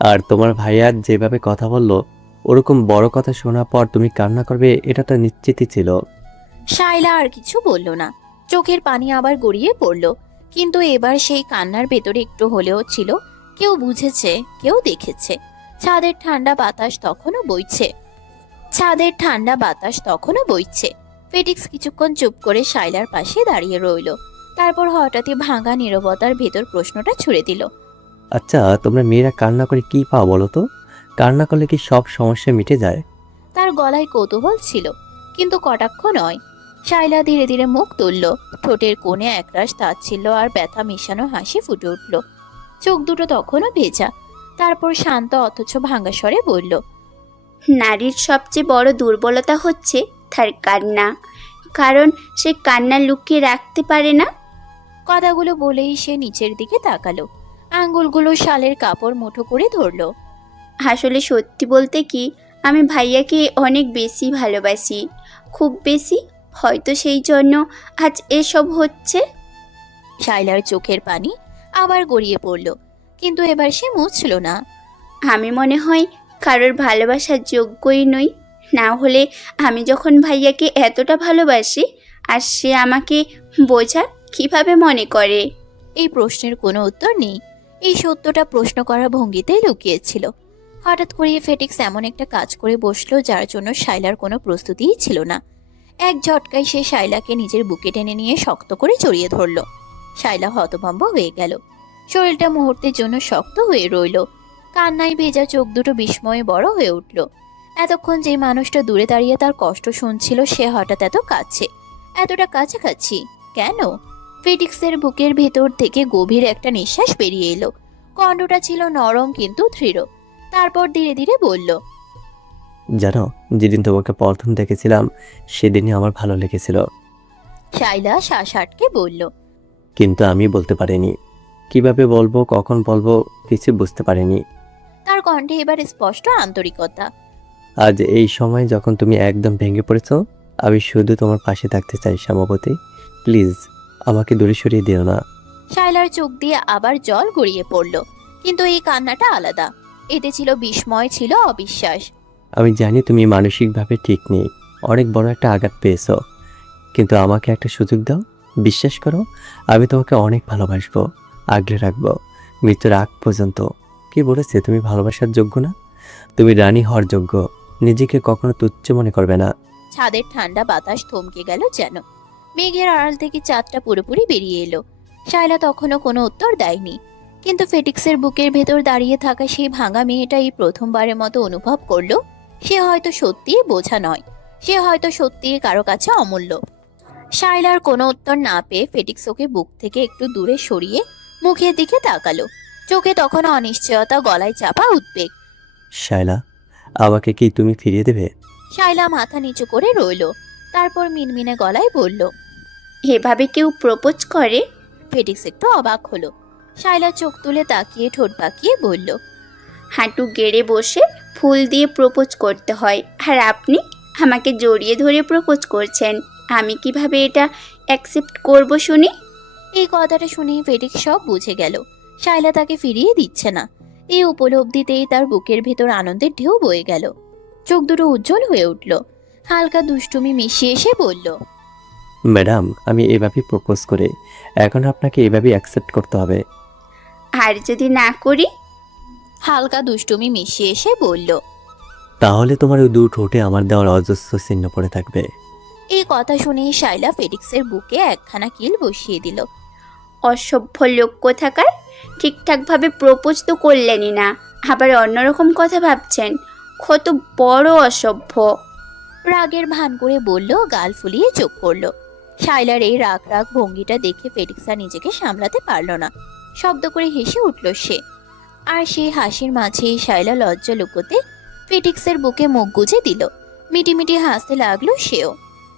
আর তোমার ভাইয়া যেভাবে কথা বললো, ওরকম বড় কথা শোনার পর তুমি কান্না করবে এটা তো নিশ্চিতই ছিল। শায়লা আর কিছু বলল না, চোখের পানি আবার গড়িয়ে পড়ল, কিন্তু এবার সেই কান্নার ভেতরে একটু হলেও ছিল কেউ বুঝেছে, কেউ দেখেছে। ছাদের ঠান্ডা বাতাস তখনও বইছে। ফেটিক্স কিছুক্ষণ চুপ করে শায়লার পাশে দাঁড়িয়ে রইল, তারপর হঠাৎই ভাঙা নীরবতার ভেতর প্রশ্নটা ছুড়ে দিল, আচ্ছা, তোমরা মেয়েরা কান্না করে কি পাও বলো তো? কান্না করলে কি সব সমস্যা মিটে যায়? তার গলায় কৌতূহল ছিল, কিন্তু কটাক্ষ নয়। শাইলা ধীরে ধীরে মুখ তুলল। ঠোঁটের কোণে একরাশ তাচ্ছিল্য আর ব্যথা মেশানো হাসি ফুটে উঠল। চোখ দুটো তখনও ভেজা। তারপর শান্ত অথচ ভাঙা স্বরে বলল, নারীর সবচেয়ে বড় দুর্বলতা হচ্ছে তার কান্না, কারণ সে কান্না লুকিয়ে রাখতে পারে না। কথাগুলো বলেই সে নিচের দিকে তাকালো। আঙ্গুলগুলো শালের কাপড় মুঠো করে ধরলো। আসলে সত্যি বলতে কি, আমি ভাইয়াকে অনেক বেশি ভালোবাসি, খুব বেশি। হয়তো সেই জন্য আজ এসব হচ্ছে। শাইলার চোখের পানি আবার গড়িয়ে পড়ল, কিন্তু এবার সে মুছল না। আমি মনে হয় কারোর ভালোবাসার যোগ্যই নই। না হলে আমি যখন ভাইয়াকে এতটা ভালোবাসি, আর সে আমাকে বোঝা কিভাবে মনে করে? এই প্রশ্নের কোনো উত্তর নেই। এই সত্যটা প্রশ্ন করার ভঙ্গিতেই লুকিয়েছিল। হঠাৎ করে ফেটিক্স এমন একটা কাজ করে বসলো যার জন্য শাইলার কোনো প্রস্তুতিই ছিল না। এক ঝটকায় সে শাইলাকে নিজের বুকে টেনে নিয়ে শক্ত করে জড়িয়ে ধরল। শাইলা হতভম্ব হয়ে গেল। শরীরটা মুহূর্তের জন্য শক্ত হয়ে রইল। কান্নায় ভেজা চোখ দুটো বিস্ময়ে বড় হয়ে উঠল। এতক্ষণ যে মানুষটা দূরে দাঁড়িয়ে তার কষ্ট শুনছিল, সে হঠাৎ এত কাছে, এতটা কাছাকাছি কেন? ফেটিক্সের বুকের ভেতর থেকে গভীর একটা নিঃশ্বাস বেরিয়ে এলো। কণ্ঠটা ছিল নরম কিন্তু দৃঢ়। তারপর ধীরে ধীরে বলল, জানো, যেদিন তোমাকে প্রথম দেখেছিলাম সেদিনই আমার ভালো লেগেছিল, শাইলা শ্বাস আটকে বলল, কিন্তু আমি বলতে পারিনি। কিভাবে বলবো, কখন বলবো, কিছু বুঝতে পারিনি। তার কণ্ঠে এবার স্পষ্ট আন্তরিকতা। আজ এই সময় যখন তুমি একদম ভেঙে পড়েছো, আমি শুধু তোমার পাশে থাকতে চাই শ্যামাবতী। প্লিজ আমাকে দূরে সরিয়ে দিও না। শাইলার চোখ দিয়ে আবার জল গড়িয়ে পড়ল, কিন্তু এই কান্নাটা আলাদা। এতে ছিল বিস্ময়, ছিল অবিশ্বাস। আমি জানি তুমি মানসিকভাবে ঠিক নেই, অনেক বড় একটা আঘাত পেয়েছো, কিন্তু আমাকে একটা সুযোগ দাও। বিশ্বাস করো, আমি তোমাকে অনেক ভালোবাসবো, আগলে রাখবো মৃত্যুর আগ পর্যন্ত। কে বলেছে তুমি ভালোবাসার যোগ্য না? তুমি রানী হওয়ার যোগ্য। নিজেকে কখনো তুচ্ছ মনে করবে না। ছাদের ঠান্ডা বাতাস থমকে গেল যেন। মেঘের আড়াল থেকে চাঁদটা পুরোপুরি বেরিয়ে এলো। শায়লা তখনও কোনো উত্তর দেয়নি, কিন্তু ফেটিক্সের বুকের ভেতর দাঁড়িয়ে থাকা সেই ভাঙা মেয়েটা এই প্রথমবারের মতো অনুভব করলো সে হয়তো সত্যিই বোঝা নয়, সে হয়তো সত্যিই কারো কাছে অমূল্য। শায়লার কোনো উত্তর না পেয়ে ফেটিক্স ওকে বুক থেকে একটু দূরে সরিয়ে মুখের দিকে তাকালো। চোখে তখন অনিশ্চয়তা, গলায় চাপা উদ্বেগ। শায়লা, আমাকে কি তুমি ফিরিয়ে দেবে? শায়লা মাথা নিচু করে রইল, তারপর মিনমিনে গলায় বলল, এভাবে কেউ প্রপোজ করে? ফেটিক্স একটু অবাক হলো। শায়লা চোখ তুলে তাকিয়ে ঠোঁট বাঁকিয়ে বলল, হাঁটু গেড়ে বসে ফুল দিয়ে প্রপোজ করতে হয়, আর আপনি আমাকে জড়িয়ে ধরে প্রপোজ করছেন। আমি কিভাবে এটা অ্যাকসেপ্ট করব শুনি? এই কথাটা শুনেই ফেটিক্স সব বুঝে গেল। শায়লা তাকে ফিরিয়ে দিচ্ছে না। এই উপলব্ধিতেই তার বুকের ভেতর আনন্দের ঢেউ বয়ে গেল। চোখ দুটো উজ্জ্বল হয়ে উঠল। হালকা দুষ্টুমি মিশিয়ে এসে বলল, ম্যাডাম, আমি এভাবেই প্রপোজ করে, এখন আপনাকে এভাবেই অ্যাকসেপ্ট করতে হবে। আর যদি না করি? হালকা দুষ্টুমি মিশিয়ে এসে বলল, তাহলে তোমার ওই দু ঠোঁটে আমার দেওয়ার অজস্র চিহ্ন পড়ে থাকবে। এই কথা শুনেই শায়লা ফেটিক্সের বুকে একখানা কিল বসিয়ে দিল। অসভ্য লোক কোথাকার! ঠিকঠাকভাবে প্রপোজ তো করলেনই না, আবার অন্যরকম কথা ভাবছেন। কত বড় অসভ্য! রাগের ভান করে বলল, গাল ফুলিয়ে চোখ করল। শায়লার এই রাগ রাগ ভঙ্গিটা দেখে ফেটিক্সা নিজেকে সামলাতে পারল না। শব্দ করে হেসে উঠল সে। আর সেই হাসির মাঝেই শায়লা লজ্জা লুকোতে ফেটিক্সের বুকে মুখ গুজে দিল। মিটিমিটি হাসতে লাগলো সেও।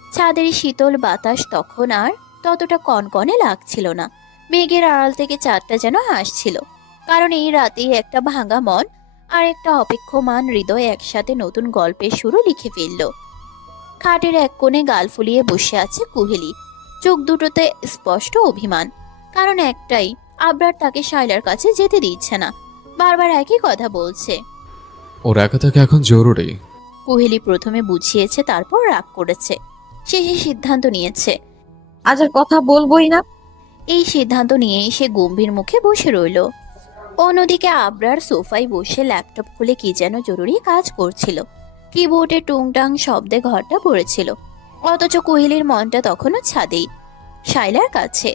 ছাদের শীতল বাতাস তখন আর ততটা কনকনে লাগছিল না। মেঘের আড়াল থেকে চাঁদটা যেন হাসছিল, কারণ এই রাতেই একটা ভাঙা মন আর একটা অপেক্ষমান হৃদয় একসাথে নতুন গল্পের শুরু লিখে ফেলল। খাটের এক কোণে গাল ফুলিয়ে বসে আছে কুহেলি। চোখ দুটোতে স্পষ্ট অভিমান, কারণ একটাই, আবরার তাকে শায়লার কাছে যেতে দিচ্ছে না। বারবার একই কথা বলছে। ওর একা থাকা এখন জরুরি। কুহেলি প্রথমে বুঝিয়েছে, তারপর রাগ করেছে, শেষে সিদ্ধান্ত নিয়েছে। আজ আর কথা বলবোই না। এই সিদ্ধান্ত নিয়েই সে গম্ভীর মুখে বসে রইল। অন্যদিকে আবরার সোফায় বসে ল্যাপটপ খুলে কি যেন জরুরি কাজ করছিল। কিবোর্ডে টুংটাং শব্দে ঘরটা পড়েছিল, অথচ কোহেলির মনটা তখনও ছাদেই, শায়লার কাছে।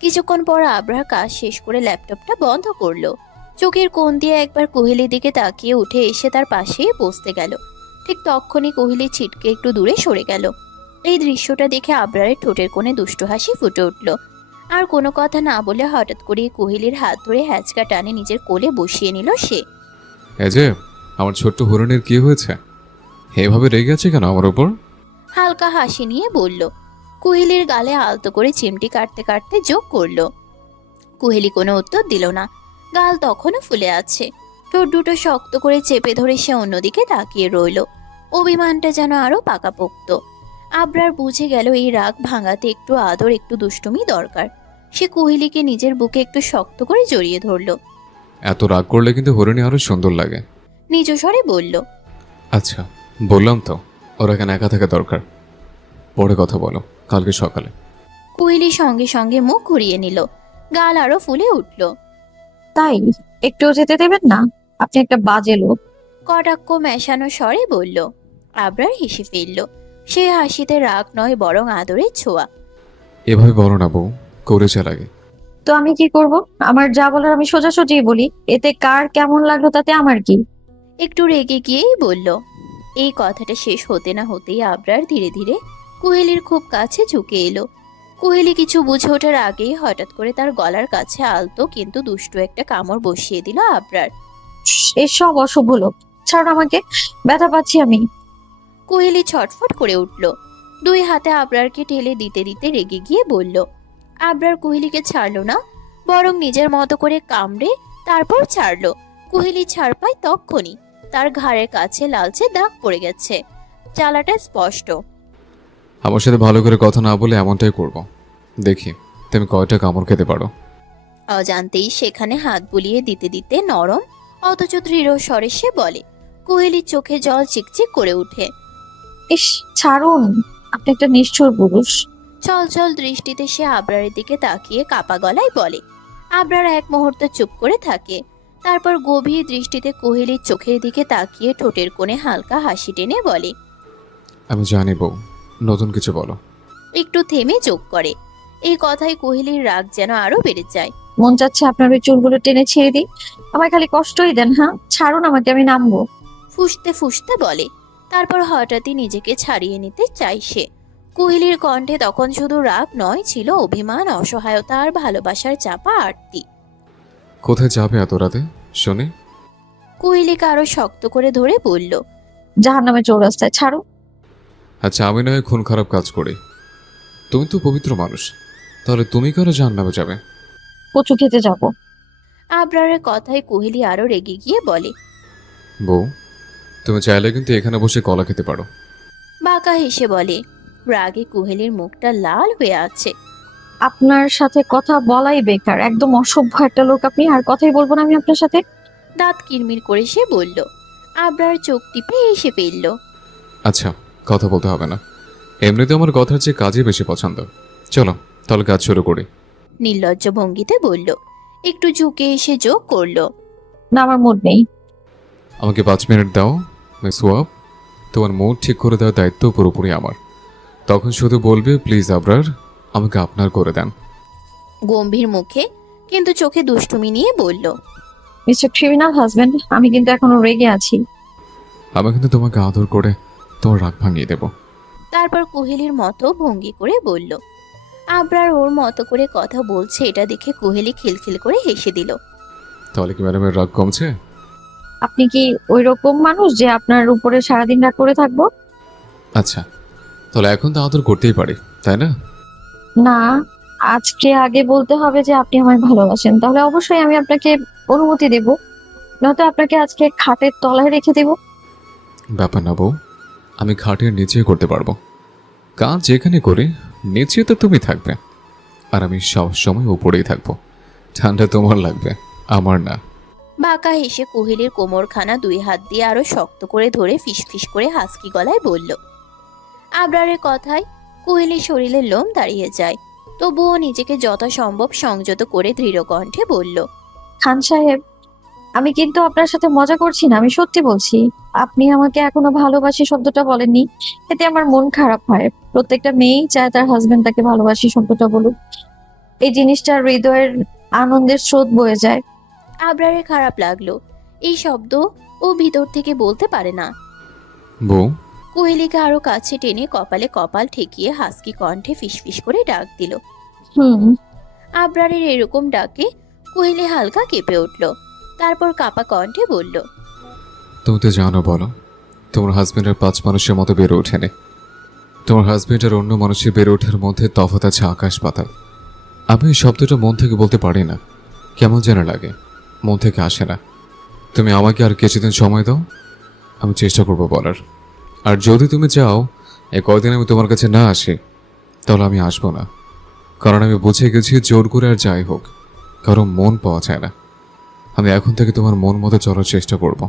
কিছুক্ষণ পর আবরার কাজ শেষ করে ল্যাপটপটা বন্ধ করলো। চোখের কোণ দিয়ে একবার কোহেলির দিকে তাকিয়ে উঠে এসে তার পাশেই বসতে গেল। ঠিক তখনই কোহেলি ছিটকে একটু দূরে সরে গেল। এই দৃশ্যটা দেখে আবরারের ঠোঁটের কোণে দুষ্টু হাসি ফুটে উঠল। আর কোনো কথা না বলে হঠাৎ করে কোহেলির হাত ধরে হ্যাচকা টানে নিজের কোলে বসিয়ে নিল সে। এই যে আমার ছোট্ট হরিণের কি হয়েছে? এভাবে রেগে আছে কেন আমার উপর? হালকা হাসি নিয়ে বলল। কোহেলির গালে আলতো করে চিমটি কাটতে কাটতে যোগ করলো। কোহেলি কোনো উত্তর দিল না। গাল তখনও ফুলে আছে। ঠোঁট দুটো শক্ত করে চেপে ধরে সে অন্যদিকে তাকিয়ে রইল। অভিমানটা যেন আরো পাকাপোক্ত। আবরার বুঝে গেল এই রাগ ভাঙাতে একটু আদর, একটু দুষ্টুমি দরকার। সে কোহেলিকে নিজের বুকে একটু শক্ত করে জড়িয়ে ধরল। এত রাগ করলে কিন্তু হরিণী আরো সুন্দর লাগে। নিজ স্বরে বলল। আচ্ছা, বললাম তো ওর এখানে একা থাকা দরকার। পরে কথা বলো, কালকে সকালে। কোহেলি সঙ্গে সঙ্গে মুখ ঘুরিয়ে নিল। গাল আরো ফুলে উঠল। তাই একটুও যেতে দেবেন না? আপনি একটা বাজে লোক। কটাক্ষ মেশানো স্বরে বলল। আবরার হেসে ফেলল। সে হাসিতে রাগ নয়, বরং আদরের ছোঁয়া। এভাবে বলো না বউ, করেছে লাগে। তো আমি কি করব? আমার যা বলার আমি সোজাসুজি বলি, এতে কার কেমন লাগলো তাতে আমার কি? একটু রেগে গিয়েই বলল। এই কথাটা শেষ হতে না হতেই আবরার ধীরে ধীরে কোহেলির খুব কাছে ঝুঁকে এলো। কোহেলি কিছু বুঝে ওঠার আগেই হঠাৎ করে তার গলার কাছে আলতো কিন্তু দুষ্টু একটা কামড় বসিয়ে দিল আবরার। এসব অশুভ লোক, ছাড়ুন আমাকে, ব্যথা পাচ্ছি আমি। কোহেলি ছটফট করে উঠল। দুই হাতে আবরারকে ঠেলে দিতে দিতে রেগে গিয়ে বলল। আবরার কোহেলিকে ছাড়লো না, বরং নিজের মতো করে কামড়ে তারপর ছাড়লো। কোহেলি ছাড় পায় তক্ষুনি তার ঘাড়ের কাছে লালচে দাগ পড়ে গেছে। জ্বালাটা স্পষ্ট। আমার সাথে ভালো করে কথা না বলে এমনটাই করব। দেখি তুমি কয়টা কামড় খেতে পারো। অজান্তেই সেখানে হাত বুলিয়ে দিতে দিতে নরম অথচ দৃঢ় স্বরে সে বলে। কোহেলির চোখে জল চিকচিক করে উঠে। ইস, ছাড়ুন, আপনি একটা নিষ্ঠুর পুরুষ। চলচল দৃষ্টিতে সে আবরারের দিকে তাকিয়ে কাপা গলায় বলে। আবরার এক মুহূর্ত চুপ করে থাকে। তারপর গভীর দৃষ্টিতে কোহেলির চোখের দিকে তাকিয়ে ঠোঁটের কোণে হালকা হাসি টেনে বলে। আমি জানি বউ, নতুন কিছু বলো। একটু থেমে যোগ করে। এই কথায় কোহেলির রাগ যেন আরো বেড়ে যায়। মন চাচ্ছে আপনার ওই চুলগুলো টেনে ছেড়ে দিই, আমায় খালি কষ্টই দেন। হ্যাঁ, ছাড়ুন আমাকে, আমি নামবো। ফুঁসতে ফুঁসতে বলে। তারপর হঠাৎই নিজেকে ছাড়িয়ে নিতে চাই সে। কোহেলির কণ্ঠে তখন শুধু রাগ নয়, ছিল অভিমান, অসহায়তা আর ভালোবাসার চাপা আরতি। কোথায় যাবে এত রাতে শুনি? কোহেলিকে আরো শক্ত করে ধরে বলল। জাহান্নামে চৌরাস্তায়, ছাড়ুন। আচ্ছা, আমি নয় খুন খারাপ কাজ করি, তুমি তো পবিত্র মানুষ, তাহলে তুমি কেন জাহান্নামে যাবে? কচু খেতে যাব। আবরারের কথায় কোহেলি আরো রেগে গিয়ে বলে। বউ, তুমি চাইলে কিন্তু এখানে বসে কলা খেতে পারো। বাঁকা হেসে বলে। রাগে কোহেলির মুখটা লাল হয়ে আছে। আপনার সাথে কথা বলাই বেকার, একদম অসভ্য একটা লোক আপনি, আর কথাই বলবো না আমি আপনার সাথে। দাঁত কিরমির করে সে বলল। আবরার চোখ টিপে হেসে ফেলল। আচ্ছা, কথা বলতে হবে না, এমনিতে আমার কথার চেয়ে কাজই বেশি পছন্দ। চলো তাহলে কাজ শুরু করি। নির্লজ্জ ভঙ্গিতে বলল। একটু ঝুঁকে এসে যোগ করলো। না, আমার মুড নেই। আমাকে 5 মিনিট দাও মিস ওয়াব, তোমার মুড ঠিক করে দেওয়ার দায়িত্ব পুরোপুরি আমার। তখন শুধু বলবে প্লিজ আবরার, আমাকে আপনার করে দেন। গম্ভীর মুখে কিন্তু চোখে দুষ্টুমি নিয়ে বলল। মিস্টার ক্রিমিনাল হাজবেন্ড, আমি কিন্তু এখনো রেগে আছি। আমি কিন্তু তোমাকে আদর করে তোমার রাগ ভাঙিয়ে দেব। তারপর কোহেলির মতো ভঙ্গি করে বলল। আবরার ওর মতো করে কথা বলছে এটা দেখে কোহেলি খিলখিল করে হেসে দিল। তাহলে কি ম্যাডামের রাগ কমছে? আপনি কি ওই রকম মানুষ যে আপনার উপরে সারাদিন রাগ করে থাকবো? আচ্ছা, তাহলে এখন তো আদর করতেই পারি, তাই না? না, আজকে আগে বলতে হবে যে আপনি আমায় ভালোবাসেন, তাহলে অবশ্যই আমি আপনাকে অনুমতি দেব, নয়তো আপনাকে আজকে খাটের তলায় রেখে দেব। ব্যাপার না বউ, আমি খাটের নিচে করতে পারবো। কাজ যেখানে করি নিচে তো তুমি থাকবে, আর আমি সব সময় উপরেই থাকবো। ঠান্ডা তোমার লাগবে, আমার না। বাঁকা হেসে কোহেলির কোমরখানা দুই হাত দিয়ে আরো শক্ত করে ধরে ফিসফিস করে হাসকি গলায় বলল। আবরারের কথায় কোহেলির শরীরের লোম দাঁড়িয়ে যায়। তবুও নিজেকে যথাসম্ভব সংযত করে দৃঢ় কণ্ঠে বলল। খান সাহেব, আমি কিন্তু আপনার সাথে মজা করছি না, আমি সত্যি বলছি। আপনি আমাকে এখনো ভালোবাসি শব্দটা বলেননি, এতে আমার মন খারাপ হয়। প্রত্যেকটা মেয়েই চায় তার হাজবেন্ড তাকে ভালোবাসি শব্দটা বলুক, এই জিনিসটা হৃদয়ের আনন্দের স্রোত বয়ে যায়। আবরারের খারাপ লাগলো। এই শব্দ ও ভিতর থেকে বলতে পারে না। বউ, কোহেলিকে আরো কাছে টেনে কপালে কপাল ঠেকিয়ে হাসকি কণ্ঠে ফিসফিস করে ডাক দিল। হুম। আবরারের এরকম ডাকে কোহেলি হালকা কেঁপে উঠল। তারপর কাপা কণ্ঠে বলল, তুমি তো জানো বলো, তোমার হাজবেন্ডের 5 মানুষের মতো বেড়ে ওঠেনি। তোমার হাজবেন্ড আর অন্য মানুষের বেড়ে ওঠার মধ্যে তফাৎ আছে আকাশ পাতাল। আমি এই শব্দটা মন থেকে বলতে পারি না, কেমন যেন লাগে, মন থেকে আসে না। তুমি আমাকে আর কিছুদিন সময় দাও, আমি চেষ্টা করবো বলার। আর যদি তুমি চাও এই কয়দিন আমি তোমার কাছে না আসি, তাহলে আমি আসবো না। কারণ আমি বুঝে গেছি জোর করে আর যাই হোক কারো মন পাওয়া যায় না। আমি এখন থেকে তোমার মন মতো চলার চেষ্টা করব।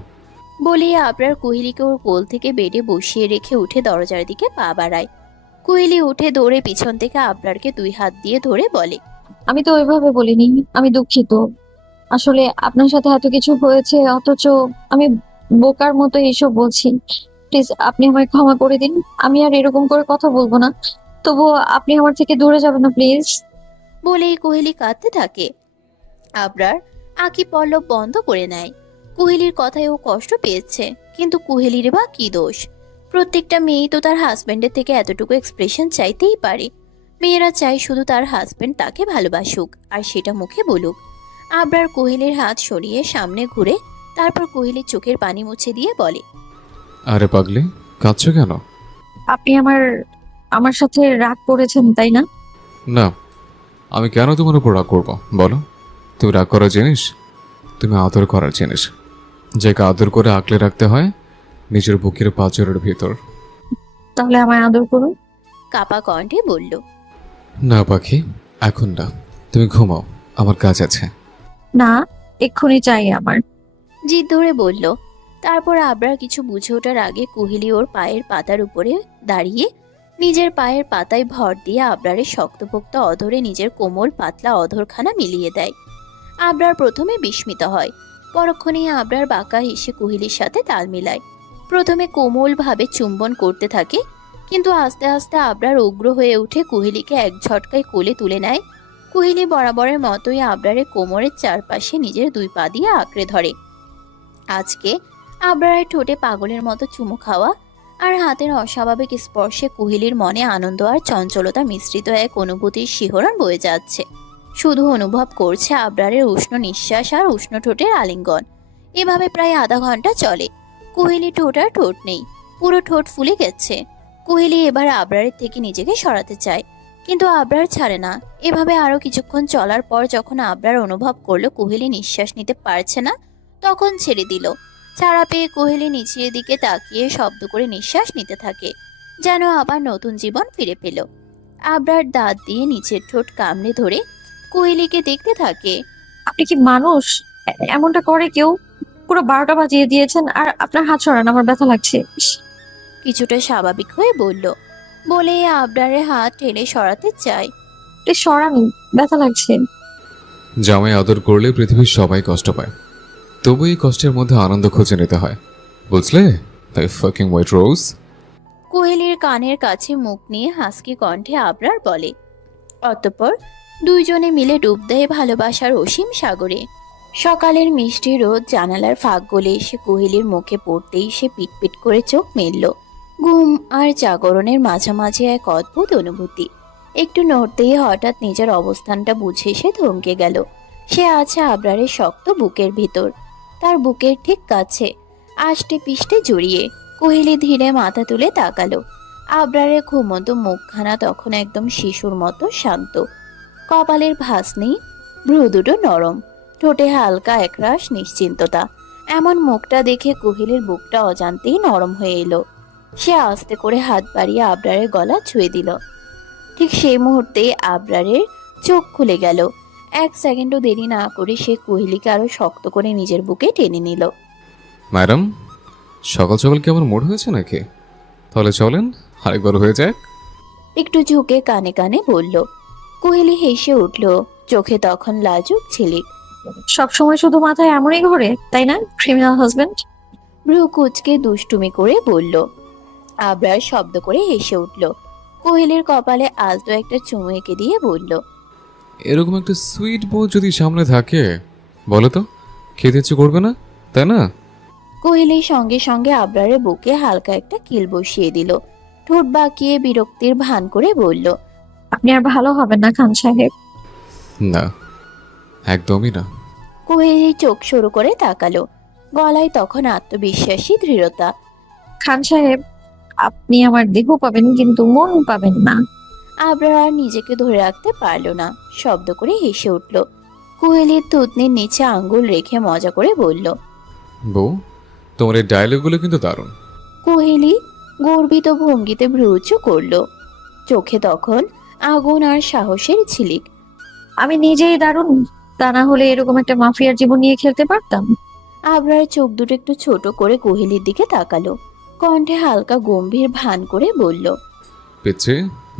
বলেই আবরার কোহেলিকে ওর কোল থেকে বেডে বসিয়ে রেখে উঠে দরজার দিকে পা বাড়ায়। কোহেলি উঠে দৌড়ে পিছন থেকে আবরারকে 2 হাত দিয়ে ধরে বলে, আমি তো ওইভাবে বলিনি, আমি দুঃখিত। আসলে আপনার সাথে এত কিছু হয়েছে, অথচ আমি বোকার মতো এইসব বলছি। প্লিজ আপনি আমায় ক্ষমা করে দিন, আমি আর এরকম করে কথা বলবো না। তবুও আপনি আমার থেকে দূরে যাবেন না প্লিজ। বলেই কোহেলি কাঁদতে থাকে। আবরার আঁকি পল্লব বন্ধ করে নেয়। কোহেলির কথায় ও কষ্ট পেয়েছে, কিন্তু কোহেলির বা কি দোষ? প্রত্যেকটা মেয়েই তো তার হাজবেন্ডের থেকে এতটুকু এক্সপ্রেশন চাইতেই পারে। মেয়েরা চায় শুধু তার হাজবেন্ড তাকে ভালোবাসুক, আর সেটা মুখে বলুক। আবরার কোহেলির হাত সরিয়ে সামনে ঘুরে তারপর কোহেলির চোখের পানি মুছে দিয়ে বলে, আরে পাগলি, কাঁদছো কেন? আপনি আমার সাথে রাগ করেছেন তাই না? না, আমি কেন তোমার উপর রাগ করবো বলো? তুমি রাগ করার জিনিস, তুমি আদর করার জিনিস। যাকে আদর করে আঁকলে রাখতে হয় নিজের বুকের পাঁজরের ভিতর। তাহলে আমায় আদর করুন। কাপা কণ্ঠে বলল। না পাখি, এখন না, তুমি ঘুমাও, আমার কাজ আছে। না, এক্ষুনি চাই আমার। জিদ ধরে বলল। তারপর আবরার কিছু বুঝে ওঠার আগে কোহেলি ওর পায়ের পাতার উপরে দাঁড়িয়ে নিজের পায়ের পাতায় ভর দিয়ে আবরারের শক্তপোক্ত অধরে নিজের কোমল পাতলা অধরখানা মিলিয়ে দেয়। আবরার প্রথমে বিস্মিত হয়, পরক্ষণেই আবরার বাঁকা হেসে কোহেলির সাথে তাল মিলায়। প্রথমে কোমল ভাবে চুম্বন করতে থাকে, কিন্তু আস্তে আস্তে আবরার উগ্র হয়ে উঠে কোহেলিকে এক ঝটকায় কোলে তুলে নেয়। কোহেলি বরাবরের মতোই আবরারের কোমরের চারপাশে নিজের 2 পা দিয়ে আঁকড়ে ধরে। আজকে আবরারের ঠোঁটে পাগলের মতো চুমু খাওয়া আর হাতের অস্বাভাবিক স্পর্শে কোহেলির মনে আনন্দ আর চঞ্চলতা মিশ্রিত এক অনুভূতির শিহরণ বয়ে যাচ্ছে। শুধু অনুভব করছে আবরারের উষ্ণ নিঃশ্বাস আর উষ্ণ ঠোঁটের আলিঙ্গন। এভাবে প্রায় আধা ঘন্টা চলে। কোহেলি ঠোঁট আর ঠোঁট নেই, পুরো ঠোঁট ফুলে গেছে। কোহেলি এবার আবরারের থেকে নিজেকে সরাতে চায়, কিন্তু আবরার ছাড়ে না। এভাবে আরো কিছুক্ষণ চলার পর যখন আবরার অনুভব করলো কোহেলি নিঃশ্বাস নিতে পারছে না, তখন ছেড়ে দিল। ছাড়া পেয়ে কোহেলি নিচের দিকে তাকিয়ে শব্দ করে নিঃশ্বাস নিতে থাকে, যেন আবার নতুন জীবন ফিরে পেল। আবরার দাঁত দিয়ে নিচের ঠোঁট কামড়ে ধরে কোহেলিকে দেখতে থাকে। আপনি কি মানুষ? এমনটা করে কেউ? পুরো 12টা বাজিয়ে দিয়েছেন, আর আপনার হাত সরান, আমার ব্যথা লাগছে। ইস, কিছুটা স্বাভাবিক হয়ে বলল। বলে আবরারের হাত টেনে সরাতে চায়। প্লিজ সরান, ব্যথা লাগছে। জামাই আদর করলে পৃথিবীর সবাই কষ্ট পায়, তবু এই কষ্টের মধ্যে আনন্দ খুঁজে নিতে হয়, বুঝলে? তাই ফাকিং হোয়াইট রোজ। কোহেলির কানের কাছে মুখ নিয়ে হাসকি কণ্ঠে আবরার বলে। অতঃপর দুইজনে মিলে ডুব দেয় ভালোবাসার অসীম সাগরে। সকালের মিষ্টি রোদ জানালার ফাঁক গলে এসে কোহেলির মুখে পড়তেই সে পিটপিট করে চোখ মেলল। ঘুম আর জাগরণের মাঝামাঝি এক অদ্ভুত অনুভূতি। একটু নড়তেই হঠাৎ নিজের অবস্থানটা বুঝে সে থমকে গেল। সে আছে আবরারের শক্ত বুকের ভিতর, তার বুকের ঠিক কাছে, আষ্টে পিষ্টে জড়িয়ে। কোহেলি ধীরে মাথা তুলে তাকালো। আবরারের ঘুমন্ত মুখখানা তখন একদম শিশুর মতো শান্ত। কপালের ভাঁজ নেই, ভ্রু দুটো নরম, ঠোঁটে হালকা একরাশ নিশ্চিন্ততা। এমন মুখটা দেখে কোহেলির বুকটা অজান্তেই নরম হয়ে এলো। সে আস্তে করে হাত বাড়িয়ে আবরারের গলা ছুঁয়ে দিল। ঠিক সেই মুহূর্তে আবরারের চোখ খুলে গেল। 1 সেকেন্ডও দেরি না করে সে কোহেলিকে আরো শক্ত করে নিজের বুকে টেনে নিল। ম্যাডাম, সকাল সকাল কি আমার মুড হয়েছে নাকি? তাহলে চলেন আরেকবার হয়ে যাক। একটু ঝুঁকে কানে কানে বলল। কোহেলি হেসে উঠল, চোখে তখন লাজুক ঝিলিক। সবসময় শুধু মাথায় এমনই ঘোরে তাই না, ক্রিমিনাল হাজবেন্ড? ভ্রু কুচকে দুষ্টুমি করে বলল। আবরার শব্দ করে হেসে উঠল। কোহেলির কপালে আলতো একটা চুমু এঁকে দিয়ে বলল, এরকম একটা সুইট বউ যদি সামনে থাকে, বলো তো খেতে ইচ্ছে করবে না, তাই না? কোহেলি সঙ্গে সঙ্গে আবরারের বুকে হালকা একটা কিল বসিয়ে দিল। ঠোঁট বাঁকিয়ে বিরক্তির ভান করে বলল, আপনি আর ভালো হবেন না খান সাহেব। না, একদমই না। কোহেলি চোখ সরু করে তাকালো, গলায় তখন আত্মবিশ্বাসী দৃঢ়তা। খান সাহেব, আপনি আমার দেহ পাবেন কিন্তু মন পাবেন না। আবরার আর নিজেকে ধরে রাখতে পারল না, শব্দ করে হেসে উঠল। কোহেলির থুতনির নিচে আঙ্গুল রেখে মজা করে বলল। বউ, তোমার এই ডায়লগগুলো কিন্তু দারুণ। কোহেলি গর্বিত ভঙ্গিতে ভ্রু উঁচু করল, চোখে তখন আগুন আর সাহসের ঝিলিক। আমি নিজেই দারুণ, তা না হলে এরকম একটা মাফিয়ার জীবন নিয়ে খেলতে পারতাম। আবরার চোখ দুটো একটু ছোট করে কোহেলির দিকে তাকালো, কণ্ঠে হালকা গম্ভীর ভান করে বলল। পিচ্ছি,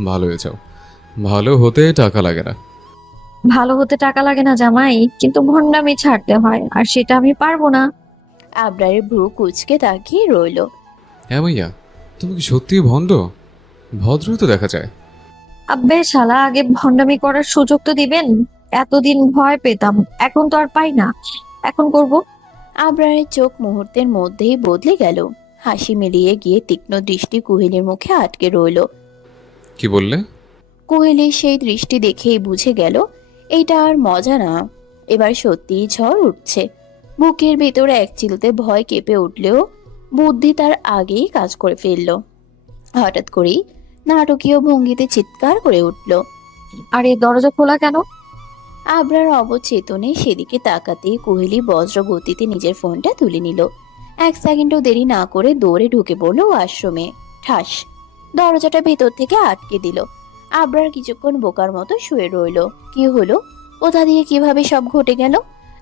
ভালো হয়ে যাও। ভালো হতে টাকা লাগে না। ভালো হতে টাকা লাগে না জামাই, কিন্তু ভন্ডামি ছাড়তে হয়, আর সেটা আমি পারবো না। আবরারের ভ্রু কুচকে তাকিয়ে রইল। হ্যাঁ ভাইয়া, তুমি কি সত্যিই ভণ্ড? ভদ্রই তো দেখা যায়। আব্বে শালা, আগে ভন্ডামি করার সুযোগ তো দিবেন। এতদিন ভয় পেতাম, এখন তো আর পাই না। এখন করব। আবরারের চোখ মুহূর্তের মধ্যেই বদলে গেল, হাসি মিলিয়ে গিয়ে তীক্ষ্ণ দৃষ্টি কোহেলির মুখে আটকে রইল। কি বললে? কোহেলি সেই দৃষ্টি দেখেই বুঝে গেল এটা আর মজা না, এবার সত্যিই ঝড় উঠছে। বুকের ভেতরে এক চিলতে ভয় কেঁপে উঠলেও বুদ্ধি তার আগেই কাজ করে ফেলল। হঠাৎ করেই নাটকীয় ভঙ্গিতে চিৎকার করে উঠল। আরে দরজা খোলা কেন? আবরার অবচেতনে সেদিকে তাকাতেই কোহেলি বজ্র গতিতে নিজের ফোনটা তুলে নিল। এক সেকেন্ডও দেরি না করে দৌড়ে ঢুকে পড়ল ওয়াশরুমে। ঠাস, দরজাটা ভেতর থেকে আটকে দিল। আবরার কিছুক্ষণ বোকার মতো শুয়ে রইল। কি হলো, কোথা দিয়ে কিভাবে সব ঘটে গেল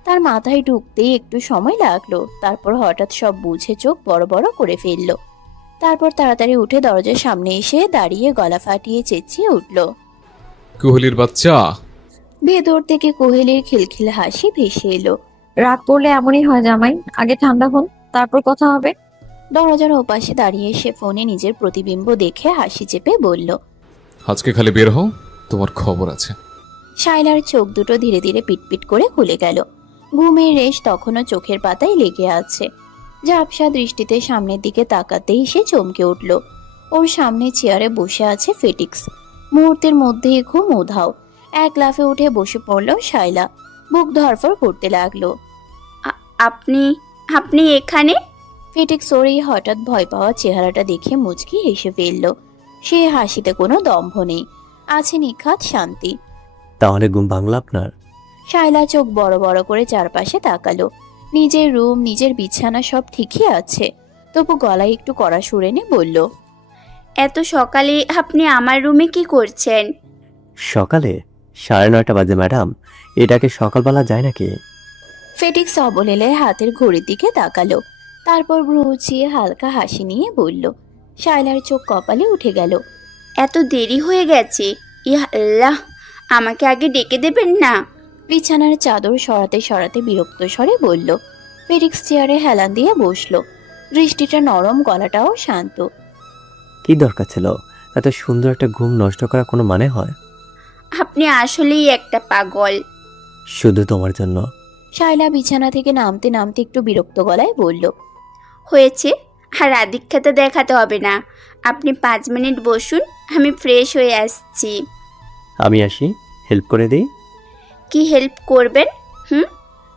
তার মাথায় ঢুকতেই একটু সময় লাগলো। তারপর হঠাৎ সব বুঝে চোখ বড় বড় করে ফেলল। তারপর তাড়াতাড়ি উঠে দরজার সামনে এসে দাঁড়িয়ে গলা ফাটিয়ে চেঁচিয়ে উঠল। কোহলির বাচ্চা! ভেতর থেকে কোহেলির খিলখিল হাসি ভেসে এলো। রাগ করলে এমনই হয় জামাই, আগে ঠান্ডা হন, তারপর কথা হবে। দরজার ওপাশে দাঁড়িয়ে সে ফোনে নিজের প্রতিবিম্ব দেখে হাসি চেপে বলল। আজকে খালি বের হও, তোমার খবর আছে। শাইলার চোখ দুটো ধীরে ধীরে পিটপিট করে খুলে গেল। ঘুমের রেশ তখনও চোখের পাতায় লেগে আছে। ঝাপসা দৃষ্টিতে সামনের দিকে তাকাতেই সে চমকে উঠল। ওর সামনে চেয়ারে বসে আছে ফেটিক্স। মুহূর্তের মধ্যেই ঘুম উধাও। এক লাফে উঠে বসে পড়ল শাইলা, বুক ধরফর করতে লাগলো। আপনি আপনি এখানে? ফেটিক্স ওর এই হঠাৎ ভয় পাওয়া চেহারাটা দেখে মুচকি হেসে ফেলল। সে হাসিতে কোনো দম্ভ নেই, আছে নিখাত শান্তি। তাহলে ঘুম ভাঙলো আপনার? শাইলা চোখ বড় বড় করে চারপাশে তাকালো। নিজের রুম, নিজের বিছানা সব ঠিকই আছে, তবু গলায় একটু কড়া সুর এনে বলল। এত সকালে আপনি আমার রুমে কি করছেন? সকালে 9:30 বাজে ম্যাডাম, এটাকে সকালবেলা যায় নাকি? ফেটিক্স অবলেলে হাতের ঘড়ির দিকে তাকালো, তারপর ভ্রু উঁচিয়ে হালকা হাসি নিয়ে বলল। শাইলার চোখ কপালে উঠে গেল। এত দেরি হয়ে গেছে, ইয়া আল্লাহ, আমাকে আগে ডেকে দেবেন না? বিছানার চাদর সরাতে সরাতে বিরক্ত স্বরে বলল। ফেটিক্স চেয়ারে হেলান দিয়ে বসলো, দৃষ্টিটা নরম, গলাটাও শান্ত। কি দরকার ছিল এত সুন্দর একটা ঘুম নষ্ট করার? কোনো মানে হয়? আপনি আসলেই একটা পাগল। শুধু তোমার জন্য। শাইলা বিছানা থেকে নামতে নামতে একটু বিরক্ত গলায় বলল। হয়েছে, আর আদিক্ষাতা দেখাতে হবে না। আপনি 5 মিনিট বসুন, আমি ফ্রেশ হয়ে আসছি। আমি আসি, হেল্প করে দিই। কি হেল্প করবেন?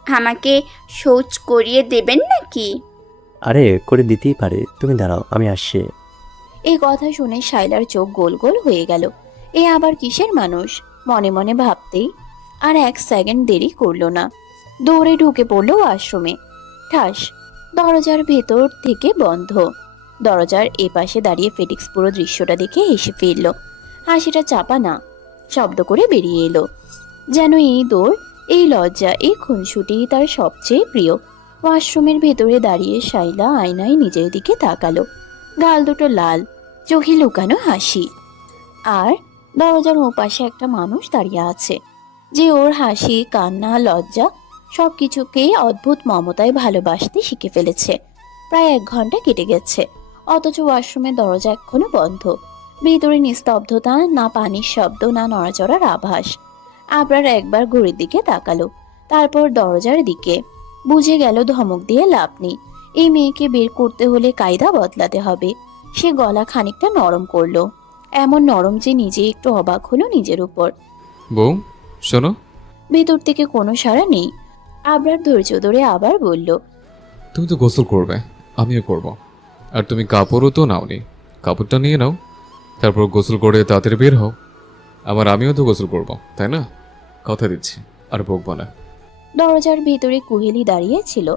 আমাকে শৌচ করিয়ে দেবেন নাকি? আরে করে দিতেই পারে, তুমি দাঁড়াও, আমি আসছি। এই কথা শুনে শাইলার চোখ গোল গোল হয়ে গেল। এ আবার কিসের মানুষ, মনে মনে ভাবতেই আর এক সেকেন্ড দেরি করলো না, দৌড়ে ঢুকে পড়লো ওয়াশরুমে। ঠাস, দরজার ভেতর থেকে বন্ধ। দরজার এপাশে দাঁড়িয়ে ফেটিক্স পুরো দৃশ্যটা দেখে হেসে ফেলল। হাসিটা চাপা না, শব্দ করে বেরিয়ে এলো। যেন এই দৌড়, এই লজ্জা, এই খুনসুটি তার সবচেয়ে প্রিয়। ওয়াশরুমের ভেতরে দাঁড়িয়ে শাইলা আয়নায় নিজের দিকে তাকালো। গাল দুটো লাল, চোখে লুকানো হাসি। আর দরজার ওপাশে একটা মানুষ দাঁড়িয়ে আছে, যে ওর হাসি, কান্না, লজ্জা সবকিছুকেই অদ্ভুত মমতায় ভালোবাসতে শিখে ফেলেছে। প্রায় 1 ঘন্টা কেটে গেছে, অথচ ওয়াশরুমের দরজা এখনো বন্ধ। ভেতরে নিস্তব্ধতা, না পানির শব্দ, না নড়াচড়ার আভাস। আবরার একবার ঘড়ির দিকে তাকালো, তারপর দরজার দিকে। বুঝে গেল ধমক দিয়ে লাভ নেই। এই মেয়েকে বের করতে হলে কায়দা বদলাতে হবে। সে গলা খানিকটা নরম করলো, এমন নরম যে নিজে একটু অবাক হলো নিজের উপর। বউ শোনো, ভেতর থেকে কোনো সাড়া নেই। আবরার ধৈর্য ধরে আবার বলল, তুমি তো গোসল করবে, আমিও করব। আর তুমি কাপড়ও তো নাওনি, কাপড়টা নিয়ে নাও, তারপর গোসল করে তাড়াতাড়ি বের হও। আমিও তো গোসল করব, তাই না? কথা দিচ্ছি, আর বকবো না। দরজার ভেতরে কুহেলি দাঁড়িয়ে ছিল।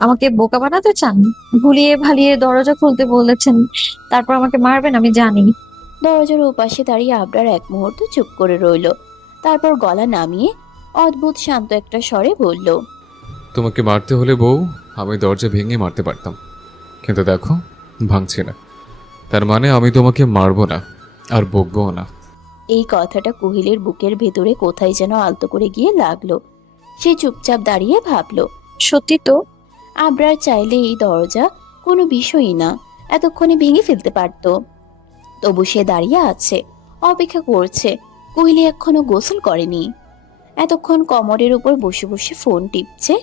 আমাকে বোকা বানাতে চান? ভুলিয়ে ভালিয়ে দরজা খুলতে বলেছেন, তারপর আমাকে মারবেন আমি জানি। দরজার ওপাশে দাঁড়িয়ে আবরার এক মুহূর্ত চুপ করে রইল। তারপর গলা নামিয়ে অদ্ভুত শান্ত একটা স্বরে বলল, তোমাকে মারতে হলে বউ আমি দরজা ভেঙে মারতে পারতাম, কিন্তু দেখো ভাঙছি না। তার মানে আমি তোমাকে মারবো না, আর বকবো না। এই কথাটা কুহিলের বুকের ভেতরে কোথায় যেন আলতো করে গিয়ে লাগলো। সে চুপচাপ দাঁড়িয়ে ভাবলো, সত্যি তো? আবরার চাইলে এই দরজা কোনো বিষয়ই না, এতক্ষণে ভেঙে ফেলতে পারতো। তবু সে দাঁড়িয়ে আছে, অপেক্ষা করছে। কোহলি এখনো গোসল করেনি, এতক্ষণ কমরের উপর বসে বসে ফোন টিপছে,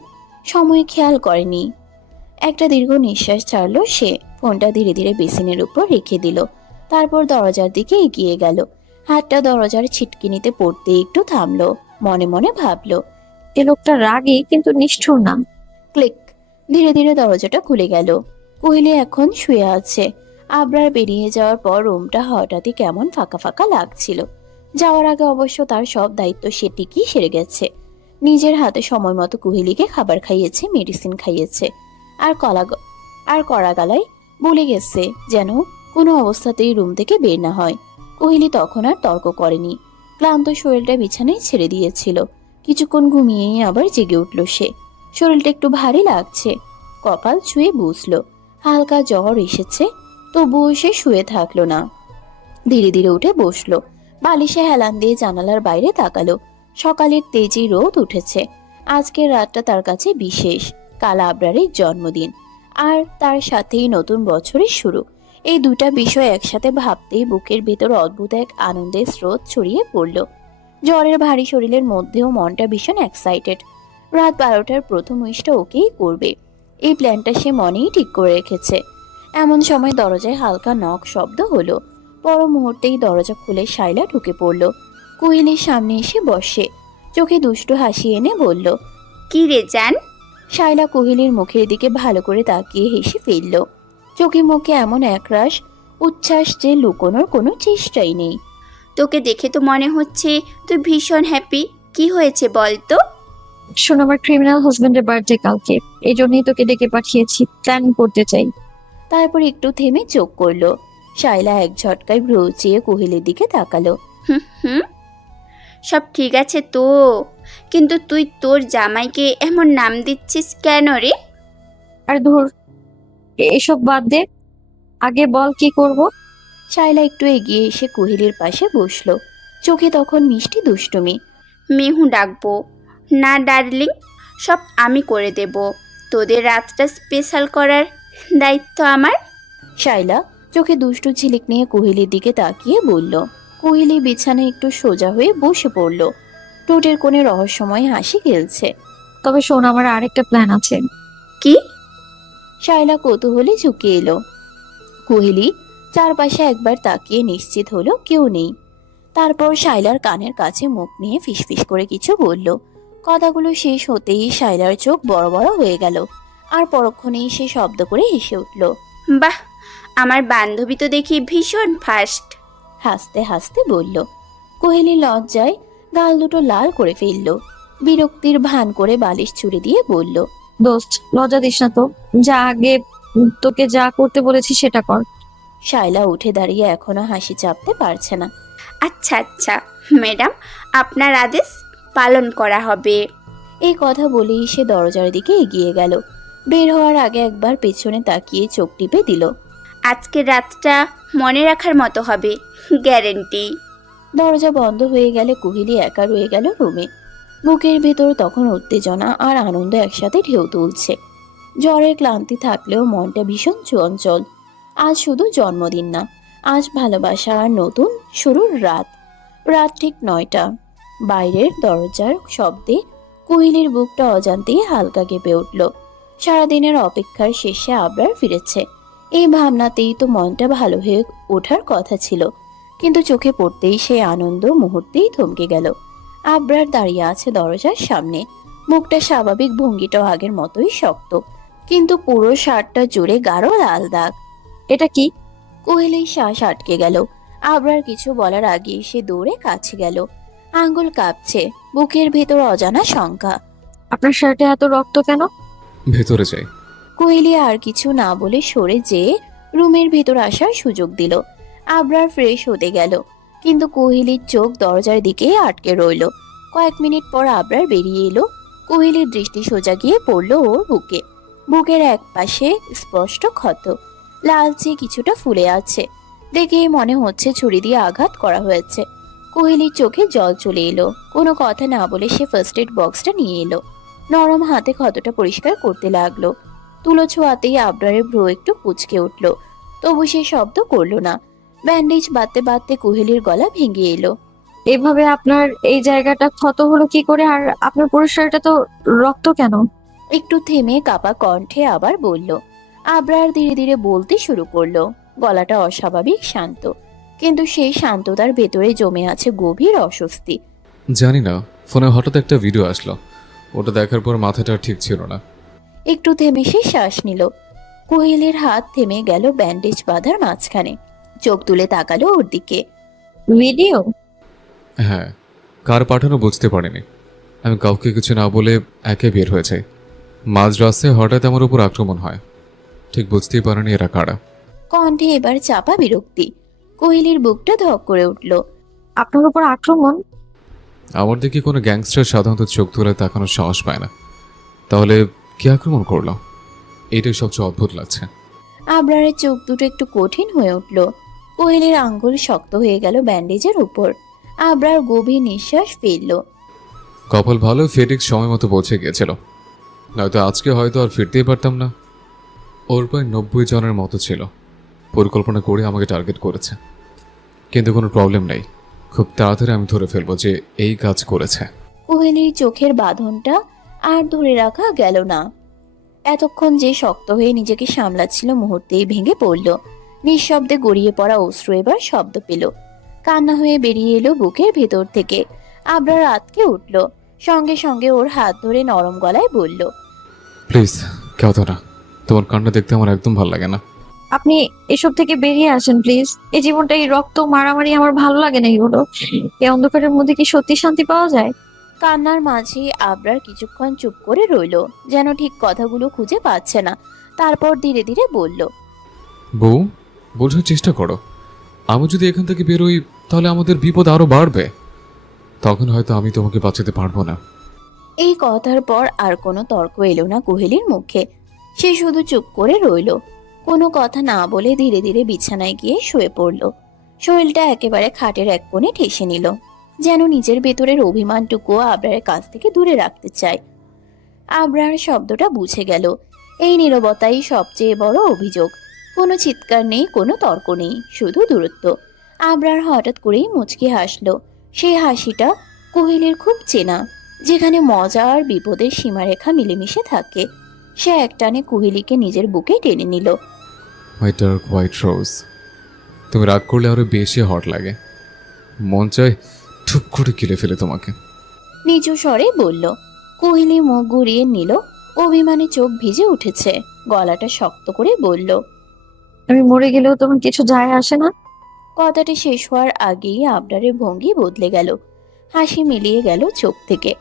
সময় খেয়াল করেনি। একটা দীর্ঘ নিঃশ্বাস ছাড়লো সে, ফোনটা ধীরে ধীরে বেসিনের উপর রেখে দিল। তারপর দরজার দিকে এগিয়ে গেল। হাতটা দরজার ছিটকিনিতে পড়তে একটু থামলো, মনে মনে ভাবলো। এ লোকটা রাগী কিন্তু নিষ্ঠুর না। ক্লিক, ধীরে ধীরে দরজাটা খুলে গেল। কোহলি এখন শুয়ে আছে। আবরার বেরিয়ে যাওয়ার পর রুমটা হঠাৎই কেমন ফাঁকা ফাঁকা লাগছিল। যাওয়ার আগে অবশ্য তার সব দায়িত্ব সে ঠিকই সেরে গেছে। নিজের হাতে সময় মতো কুহেলিকে খাবার খাইয়েছে, মেডিসিন খাইয়েছে, আর কড়া গলায় বলে গেছে যেন কোনো অবস্থাতেই রুম থেকে বের না হয়। কোহলি তখন আর তর্ক করেনি। ক্লান্ত শরীরটা বিছানায় ছেড়ে দিয়েছিল। কিছুক্ষণ ঘুমিয়েই আবার জেগে উঠল সে। শরীরটা একটু ভারী লাগছে, কপাল ছুঁয়ে বুঝলো হালকা জ্বর এসেছে। তবুও সে শুয়ে থাকলো না, ধীরে ধীরে উঠে বসলো। বালিশে হেলান দিয়ে জানালার বাইরে তাকালো। সকালের তেজি রোদ উঠেছে। আজকের রাতটা তার কাছে বিশেষ। কাল আবরারের জন্মদিন, আর তার সাথেই নতুন বছরের শুরু। এই দুটা বিষয় একসাথে ভাবতেই বুকের ভেতর অদ্ভুত এক আনন্দের স্রোত ছড়িয়ে পড়ল। জ্বরের ভারী শরীরের মধ্যেও মনটা ভীষণ এক্সাইটেড। রাত 12টার প্রথম উইশটা ওকেই করবে, এই প্ল্যানটা সে মনেই ঠিক করে রেখেছে। এমন সময় দরজায় হালকা নক শব্দ হলো। পর মুহূর্তেই দরজা খুলে শাইলা ঢুকে পড়ল। কোয়েলির সামনে এসে বসে, চোখে দুষ্টু হাসি এনে বলল, কি রে জান? শাইলা কোহেলির মুখের দিকে ভালো করে তাকিয়ে হেসে ফেলল। চোখে মুখে এমন একরাশ উচ্ছ্বাস যে লুকোনোর কোনো চেষ্টাই নেই। তোকে দেখে তো মনে হচ্ছে তুই ভীষণ হ্যাপি। কি হয়েছে বল তো? শোন, আমার ক্রিমিনাল হাজবেন্ডের বার্থডে কালকে, এই জন্যই তোকে ডেকে পাঠিয়েছি, প্ল্যান করতে চাই। তারপর একটু থেমে চোখ করলো। শাইলা এক ঝটকায় ভ্রু চেয়ে কোহেলির দিকে তাকালো। হুম হুম, সব ঠিক আছে তো, কিন্তু তুই তোর জামাইকে এমন নাম দিচ্ছিস কেন রে? আর ধর, এসব বাদ দে, আগে বল কি করব। শাইলা একটু এগিয়ে এসে কোহেলির পাশে বসলো, চোখে তখন মিষ্টি দুষ্টুমি। মেহু ডাকবো না ডার্লিং, সব আমি করে দেব। তোদের রাতটা স্পেশাল করার দায়িত্ব আমার। শাইলা চোখে দুষ্টু ঝিলিক নিয়ে কোহেলির দিকে তাকিয়ে বলল। কোহেলি বিছানায় একটু সোজা হয়ে বসে পড়ল, ঠোঁটের কোণে রহস্যময় হাসি খেলছে। তবে শোন, আমার আরেকটা প্ল্যান আছে। কি? শাইলা কৌতূহলে ঝুঁকে এলো। কোহেলি চারপাশে একবার তাকিয়ে নিশ্চিত হলো কেউ নেই। তারপর শাইলার কানের কাছে মুখ নিয়ে ফিসফিস করে কিছু বলল। কথাগুলো শেষ হতেই শাইলার চোখ বড় বড় হয়ে গেল, আর পরক্ষণেই সে শব্দ করে হেসে উঠল। বাহ, আমার বান্ধবী তো দেখি ভীষণ ফাস্ট। হাসতে হাসতে বলল। কোহেলি লজ্জায় গাল দুটো লাল করে ফেলল। বিরক্তির ভান করে বালিশ ছুড়ে দিয়ে বলল, দোস্ত, লজ্জা দিস না তো, যা আগে তোকে যা করতে বলেছি সেটা কর। শাইলা উঠে দাঁড়িয়ে এখনো হাসি চাপতে পারছে না। আচ্ছা আচ্ছা ম্যাডাম, আপনার আদেশ পালন করা হবে। এই কথা বলেই সে দরজার দিকে এগিয়ে গেল। বের হওয়ার আগে একবার পেছনে তাকিয়ে চোখ টিপে দিল। আজকের রাতটা মনে রাখার মতো হবে, গ্যারেন্টি। দরজা বন্ধ হয়ে গেলে কোহেলি একা রয়ে গেল রুমে। বুকের ভেতর তখন উত্তেজনা আর আনন্দ একসাথে ঢেউ তুলছে। জ্বরের ক্লান্তি থাকলেও মনটা ভীষণ চঞ্চল। আজ শুধু জন্মদিন না, আজ ভালোবাসা আর নতুন শুরুর রাত। রাত ঠিক 9টা। বাইরের দরজার শব্দে কোহেলির বুকটা অজান্তেই হালকা কেঁপে উঠল। সারাদিনের অপেক্ষার শেষে আবরার ফিরেছে, এই ভাবনাতেই তো মনটা ভালো হয়ে ওঠার কথা ছিল। কিন্তু চোখে পড়তেই সেই আনন্দ মুহূর্তেই থমকে গেল। আবরার দাঁড়িয়ে আছে দরজার সামনে, মুখটা স্বাভাবিক, ভঙ্গিটাও আগের মতোই শক্ত, কিন্তু পুরো শার্টটা জুড়ে গাঢ় লাল দাগ। এটা কি? কোহেলির শ্বাস আটকে গেল। আবরার কিছু বলার আগে সে দৌড়ে কাছে গেল। আঙ্গুল কাঁপছে, বুকের ভেতর অজানা শঙ্কা। আপনার শার্টে এত রক্ত কেন? ভেতরে যাই। কোহেলি আর কিছু না বলে সরে যেয়ে রুমের ভেতর আসার সুযোগ দিল। আবরার ফ্রেশ হতে গেল, কিন্তু কোহেলির চোখ দরজার দিকেই আটকে রইল। কয়েক মিনিট পর আবরার বেরিয়ে এলো। কোহেলির দৃষ্টি সোজা গিয়ে পড়লো ওর বুকে। বুকের এক পাশে স্পষ্ট ক্ষত, লালচে কিছুটা ফুলে আছে। দেখে মনে হচ্ছে ছুরি দিয়ে আঘাত করা হয়েছে। কোহেলির চোখে জল চলে এলো। কোনো কথা না বলে সে ফার্স্ট এড বক্সটা নিয়ে এলো। নরম হাতে ক্ষতটা পরিষ্কার করতে লাগলো। তুলো ছোঁয়াতেই আবরারের ভ্রু একটু কুঁচকে উঠল, তবু সে শব্দ করলো না। ব্যান্ডেজ বাঁধতে বাঁধতে কোহেলির গলা ভেঙে এলো। এভাবে আপনার এই জায়গাটা ক্ষত হলো কি করে? আর আপনার পুরো শার্টে তো রক্ত কেন? একটু থেমে কাপা কণ্ঠে আবার বলল। আবরার ধীরে ধীরে বলতে শুরু করলো। গলাটা অস্বাভাবিক শান্ত, কিন্তু সেই শান্ততার ভেতরে জমে আছে গভীর অস্বস্তি। জানি না, ফোনে হঠাৎ একটা ভিডিও আসলো, ওটা দেখার পর মাথাটা ঠিক ছিল না। একটু থেমে সে শ্বাস নিল। কোহেলির হাত থেমে গেল ব্যান্ডেজ বাঁধার মাঝখানে। চোখ তুলে তাকালো ওর দিকে। ভিডিও? হ্যাঁ, কার পাঠানো বুঝতে পারিনি। আমি কাউকে কিছু না বলে একে বের হয়ে যাই। মাঝ রাস্তায় হঠাৎ আমার উপর আক্রমণ হয়, ঠিক বুঝতেই পারিনি এরা কারা। কণ্ঠে এবার চাপা বিরক্তি। কোহেলির বুকটা ধক করে উঠল। আপনার উপর আক্রমণ? আমার দিকে কোনো গ্যাংস্টার সাধারণত চোখ তুলে তাকানোর সাহস পায় না, তাহলে কি আক্রমণ করলো? এইটাই সবচেয়ে অদ্ভুত লাগছে। আবরারের চোখ দুটো একটু কঠিন হয়ে উঠল। কোহেলির আঙ্গুল শক্ত হয়ে গেল ব্যান্ডেজের উপর। আবরার গভীর নিঃশ্বাস ফেলল। কপাল ভালো, ফেডিক্স সময় মতো পৌঁছে গিয়েছিল, নয়তো আজকে হয়তো আর ফিরতেই পারতাম না। ওর প্রায় 90 জনের মতো ছিল, পরিকল্পনা করে আমাকে টার্গেট করেছে। কিন্তু কোনো প্রবলেম নেই, খুব তাড়াতাড়ি আমি ধরে ফেলবো যে এই কাজ করেছে। কোহেলির চোখের বাঁধনটা আর ধরে রাখা গেল না। এতক্ষণ যে শক্ত হয়ে নিজেকে সামলাচ্ছিল মুহূর্তেই ভেঙে পড়ল। নিঃশব্দে গড়িয়ে পড়া অশ্রু এবার শব্দ পেল। কান্না হয়ে বেরিয়ে এলো বুকের ভেতর থেকে। আবরার আতকে উঠল। সঙ্গে সঙ্গে ওর হাত ধরে নরম গলায় বলল, প্লিজ কেউ তো না, তোমার কান্না দেখতে আমার একদম ভালো লাগে না। আপনি এসব থেকে বেরিয়ে আসেন প্লিজ। এই জীবনটা, এই রক্ত মারামারি আমার ভালো লাগে না এগুলো। এই অন্ধকারের মধ্যে কি সত্যি শান্তি পাওয়া যায়? কান্নার মাঝে আবরার কিছুক্ষণ চুপ করে রইল, যেন ঠিক কথাগুলো খুঁজে পাচ্ছে না। তারপর ধীরে ধীরে বলল, বউ, বোঝার চেষ্টা করো। আমি যদি এখান থেকে বেরোই তাহলে আমাদের বিপদ আরো বাড়বে, তখন হয়তো আমি তোমাকে বাঁচাতে পারবো না। এই কথার পর আর কোনো তর্ক এলো না কোহেলির মুখে। সে শুধু চুপ করে রইল, কোনো কথা না বলে ধীরে ধীরে বিছানায় গিয়ে শুয়ে পড়ল। শরীরটা একেবারে খাটের এক কোণে ঠেসে নিল, যেন নিজের ভেতরের অভিমানটুকু আবরারের কাছ থেকে দূরে রাখতে চায়। আবরার শব্দটা বুঝে গেল। এই নীরবতাই সবচেয়ে বড় অভিযোগ। কোনো চিৎকার নেই, কোনো তর্ক নেই, শুধু দূরত্ব। আবরার হঠাৎ করেই মুচকি হাসলো। সেই হাসিটা কোহেলির খুব চেনা, যেখানে মজা আর বিপদের সীমারেখা মিলেমিশে থাকে। সে একটানে কোহেলিকে নিজের বুকে টেনে নিল। মাই ডার্ক হোয়াইট রোজ, তুমি রাগ করলে আরো বেশি হট লাগে। মন চায় ঠুপ করে গিলে ফেলে তোমাকে। নিচু স্বরে বলল। কোহেলি মুখ ঘুরিয়ে নিল। অভিমানে চোখ ভিজে উঠেছে। গলাটা শক্ত করে বলল, আমি মরে গেলেও তোমার কিছু যায় আসে না? কথাটা শেষ হওয়ার আগেই আবরারের ভঙ্গি বদলে গেল। হাসি মিলিয়ে গেল চোখ থেকে।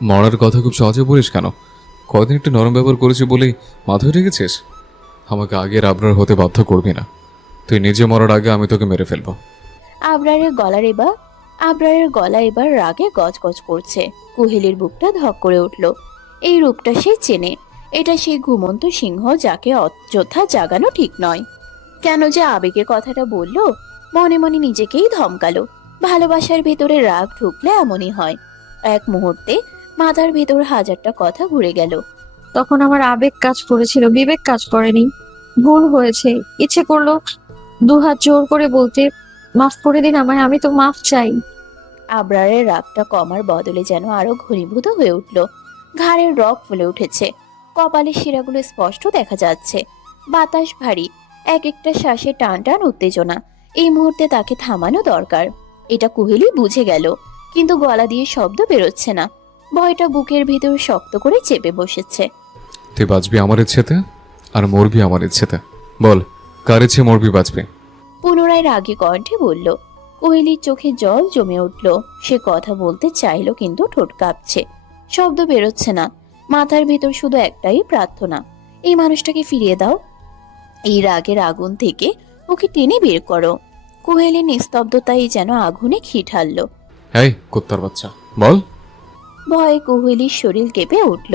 মরার কথা খুব সহজে বলিস কেন? কয়দিন একটু নরম ব্যবহার করেছি বলেই মাথায় রেখেছিস? আমাকে আগের আবরার হতে বাধ্য করবি না। তুই নিজে মরার আগে আমি তোকে মেরে ফেলবো। আবরারের গলা এবার রাগে গজগজ করছে। কোহেলির বুকটা ধক করে উঠল। এই রূপটা সে চেনে। এটা সেই ঘুমন্ত সিংহ যাকে অযথা জাগানো ঠিক নয়। কেন যে আবেগে কথাটা বলল, মনে মনে নিজেকেই ধমকালো। ভালোবাসার ভেতরে রাগ ঢুকলে এমনই হয়। এক মুহূর্তে মাথার ভেতর হাজারটা কথা ঘুরে গেল। তখন আমার আবেগ কাজ করেছিল, বিবেক কাজ করেনি। ভুল হয়েছে। ইচ্ছে করলো দুহাত জোর করে বলতে, মাফ করে দিন আমায়, আমি তো মাফ চাই। আবরারের রাগটা কমার বদলে যেন আরো ঘনীভূত হয়ে উঠল। ঘাড়ের রগ ফুলে উঠেছে, কপালের শিরাগুলো স্পষ্ট দেখা যাচ্ছে। বাতাস ভারী, এক একটা শ্বাসে টান টান উত্তেজনা। এই মুহূর্তে তাকে থামানো দরকার। এটা কুহেলি বুঝে গেল, কিন্তু গলা দিয়ে শব্দ বেরোচ্ছে না। ভয়টা বুকের ভিতর শক্ত করে চেপে বসেছে। তুই বাঁচবি আমার ইচ্ছেতে আর মরবি আমার ইচ্ছেতে। বল, কার ইচ্ছে মরবি বাঁচবি? পুনরায় রাগী কণ্ঠে বলল। কোহেলির চোখে জল জমে উঠল। সে কথা বলতে চাইল, কিন্তু ঠোঁট কাঁপছে, শব্দ বেরোচ্ছে না। মাথার ভিতর শুধু একটাই প্রার্থনা, এই মানুষটাকে ফিরিয়ে দাও। এই রাগের আগুন থেকে ওকে টেনে বের করো। কোহেলির নিস্তব্ধতাই যেন আগুনে ঘি ঢালল। এই কুত্তার বাচ্চা, বল। ভয়ে কোহেলির শরীর কেঁপে উঠল,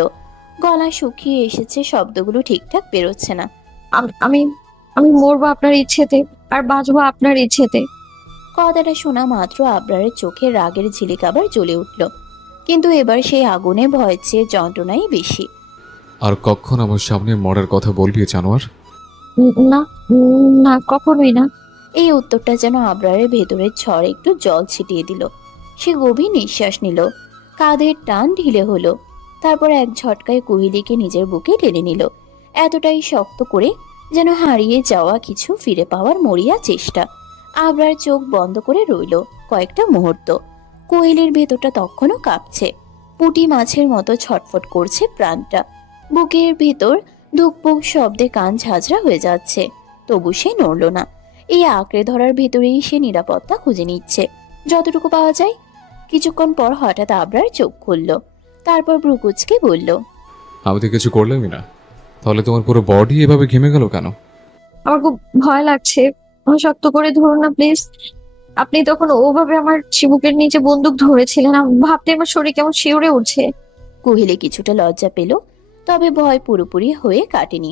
গলা শুকিয়ে এসেছে, শব্দগুলো ঠিকঠাক বেরোচ্ছে না। আমি আমি মরবো আপনার ইচ্ছেতে, আর বাঁচবো আপনার ইচ্ছেতে। কথাটা শোনা মাত্র আবরারের চোখে রাগের ঝিলিক আবার জ্বলে উঠল, কিন্তু এবার সেই আগুনে ভয়ের চেয়ে যন্ত্রণাই বেশি। আর কখন আমার সামনে মরার কথা বলবি জানোয়ার? না, না, কখনোই না। এই উত্তরটা যেন আবরারের ভেতরের ঝড় একটু জল ছিটিয়ে দিল। সে গভীর নিঃশ্বাস নিল, কাঁধের টান ঢিলে হলো। তারপর এক ঝটকায় কোহেলিকে নিজের বুকে টেনে নিল, এতটাই শক্ত করে যেন হারিয়ে যাওয়া কিছু ফিরে পাওয়ার মরিয়া চেষ্টা। আবরার চোখ বন্ধ করে রইল কয়েকটা মুহূর্ত। কোহেলির ভেতরটা তখনও কাঁপছে, পুঁটি মাছের মতো ছটফট করছে প্রাণটা। বুকের ভেতর ধুকপুক শব্দে কান ঝাঁঝরা হয়ে যাচ্ছে, তবু সে নড়ল না। এই আঁকড়ে ধরার ভেতরেই সে নিরাপত্তা খুঁজে নিচ্ছে, যতটুকু পাওয়া যায়। কিছুক্ষণ পর হঠাৎ আবরার চোখ খুলল, তারপর ব্রুকুচকে বলল, আমি তো কিছু করলামই না, তাহলে তোমার পুরো বডি এভাবে ঘেমে গেল কেন? আমার খুব ভয় লাগছে, আমায় শক্ত করে ধরুন না প্লিজ। আপনি তখন ওভাবে আমার চিবুকের নিচে বন্দুক ধরেছিলেন, ভাবতে আমার শরীর কেমন শিউরে উঠছে। কোহেলি কিছুটা লজ্জা পেল, তবে ভয় পুরোপুরি হয়ে কাটেনি,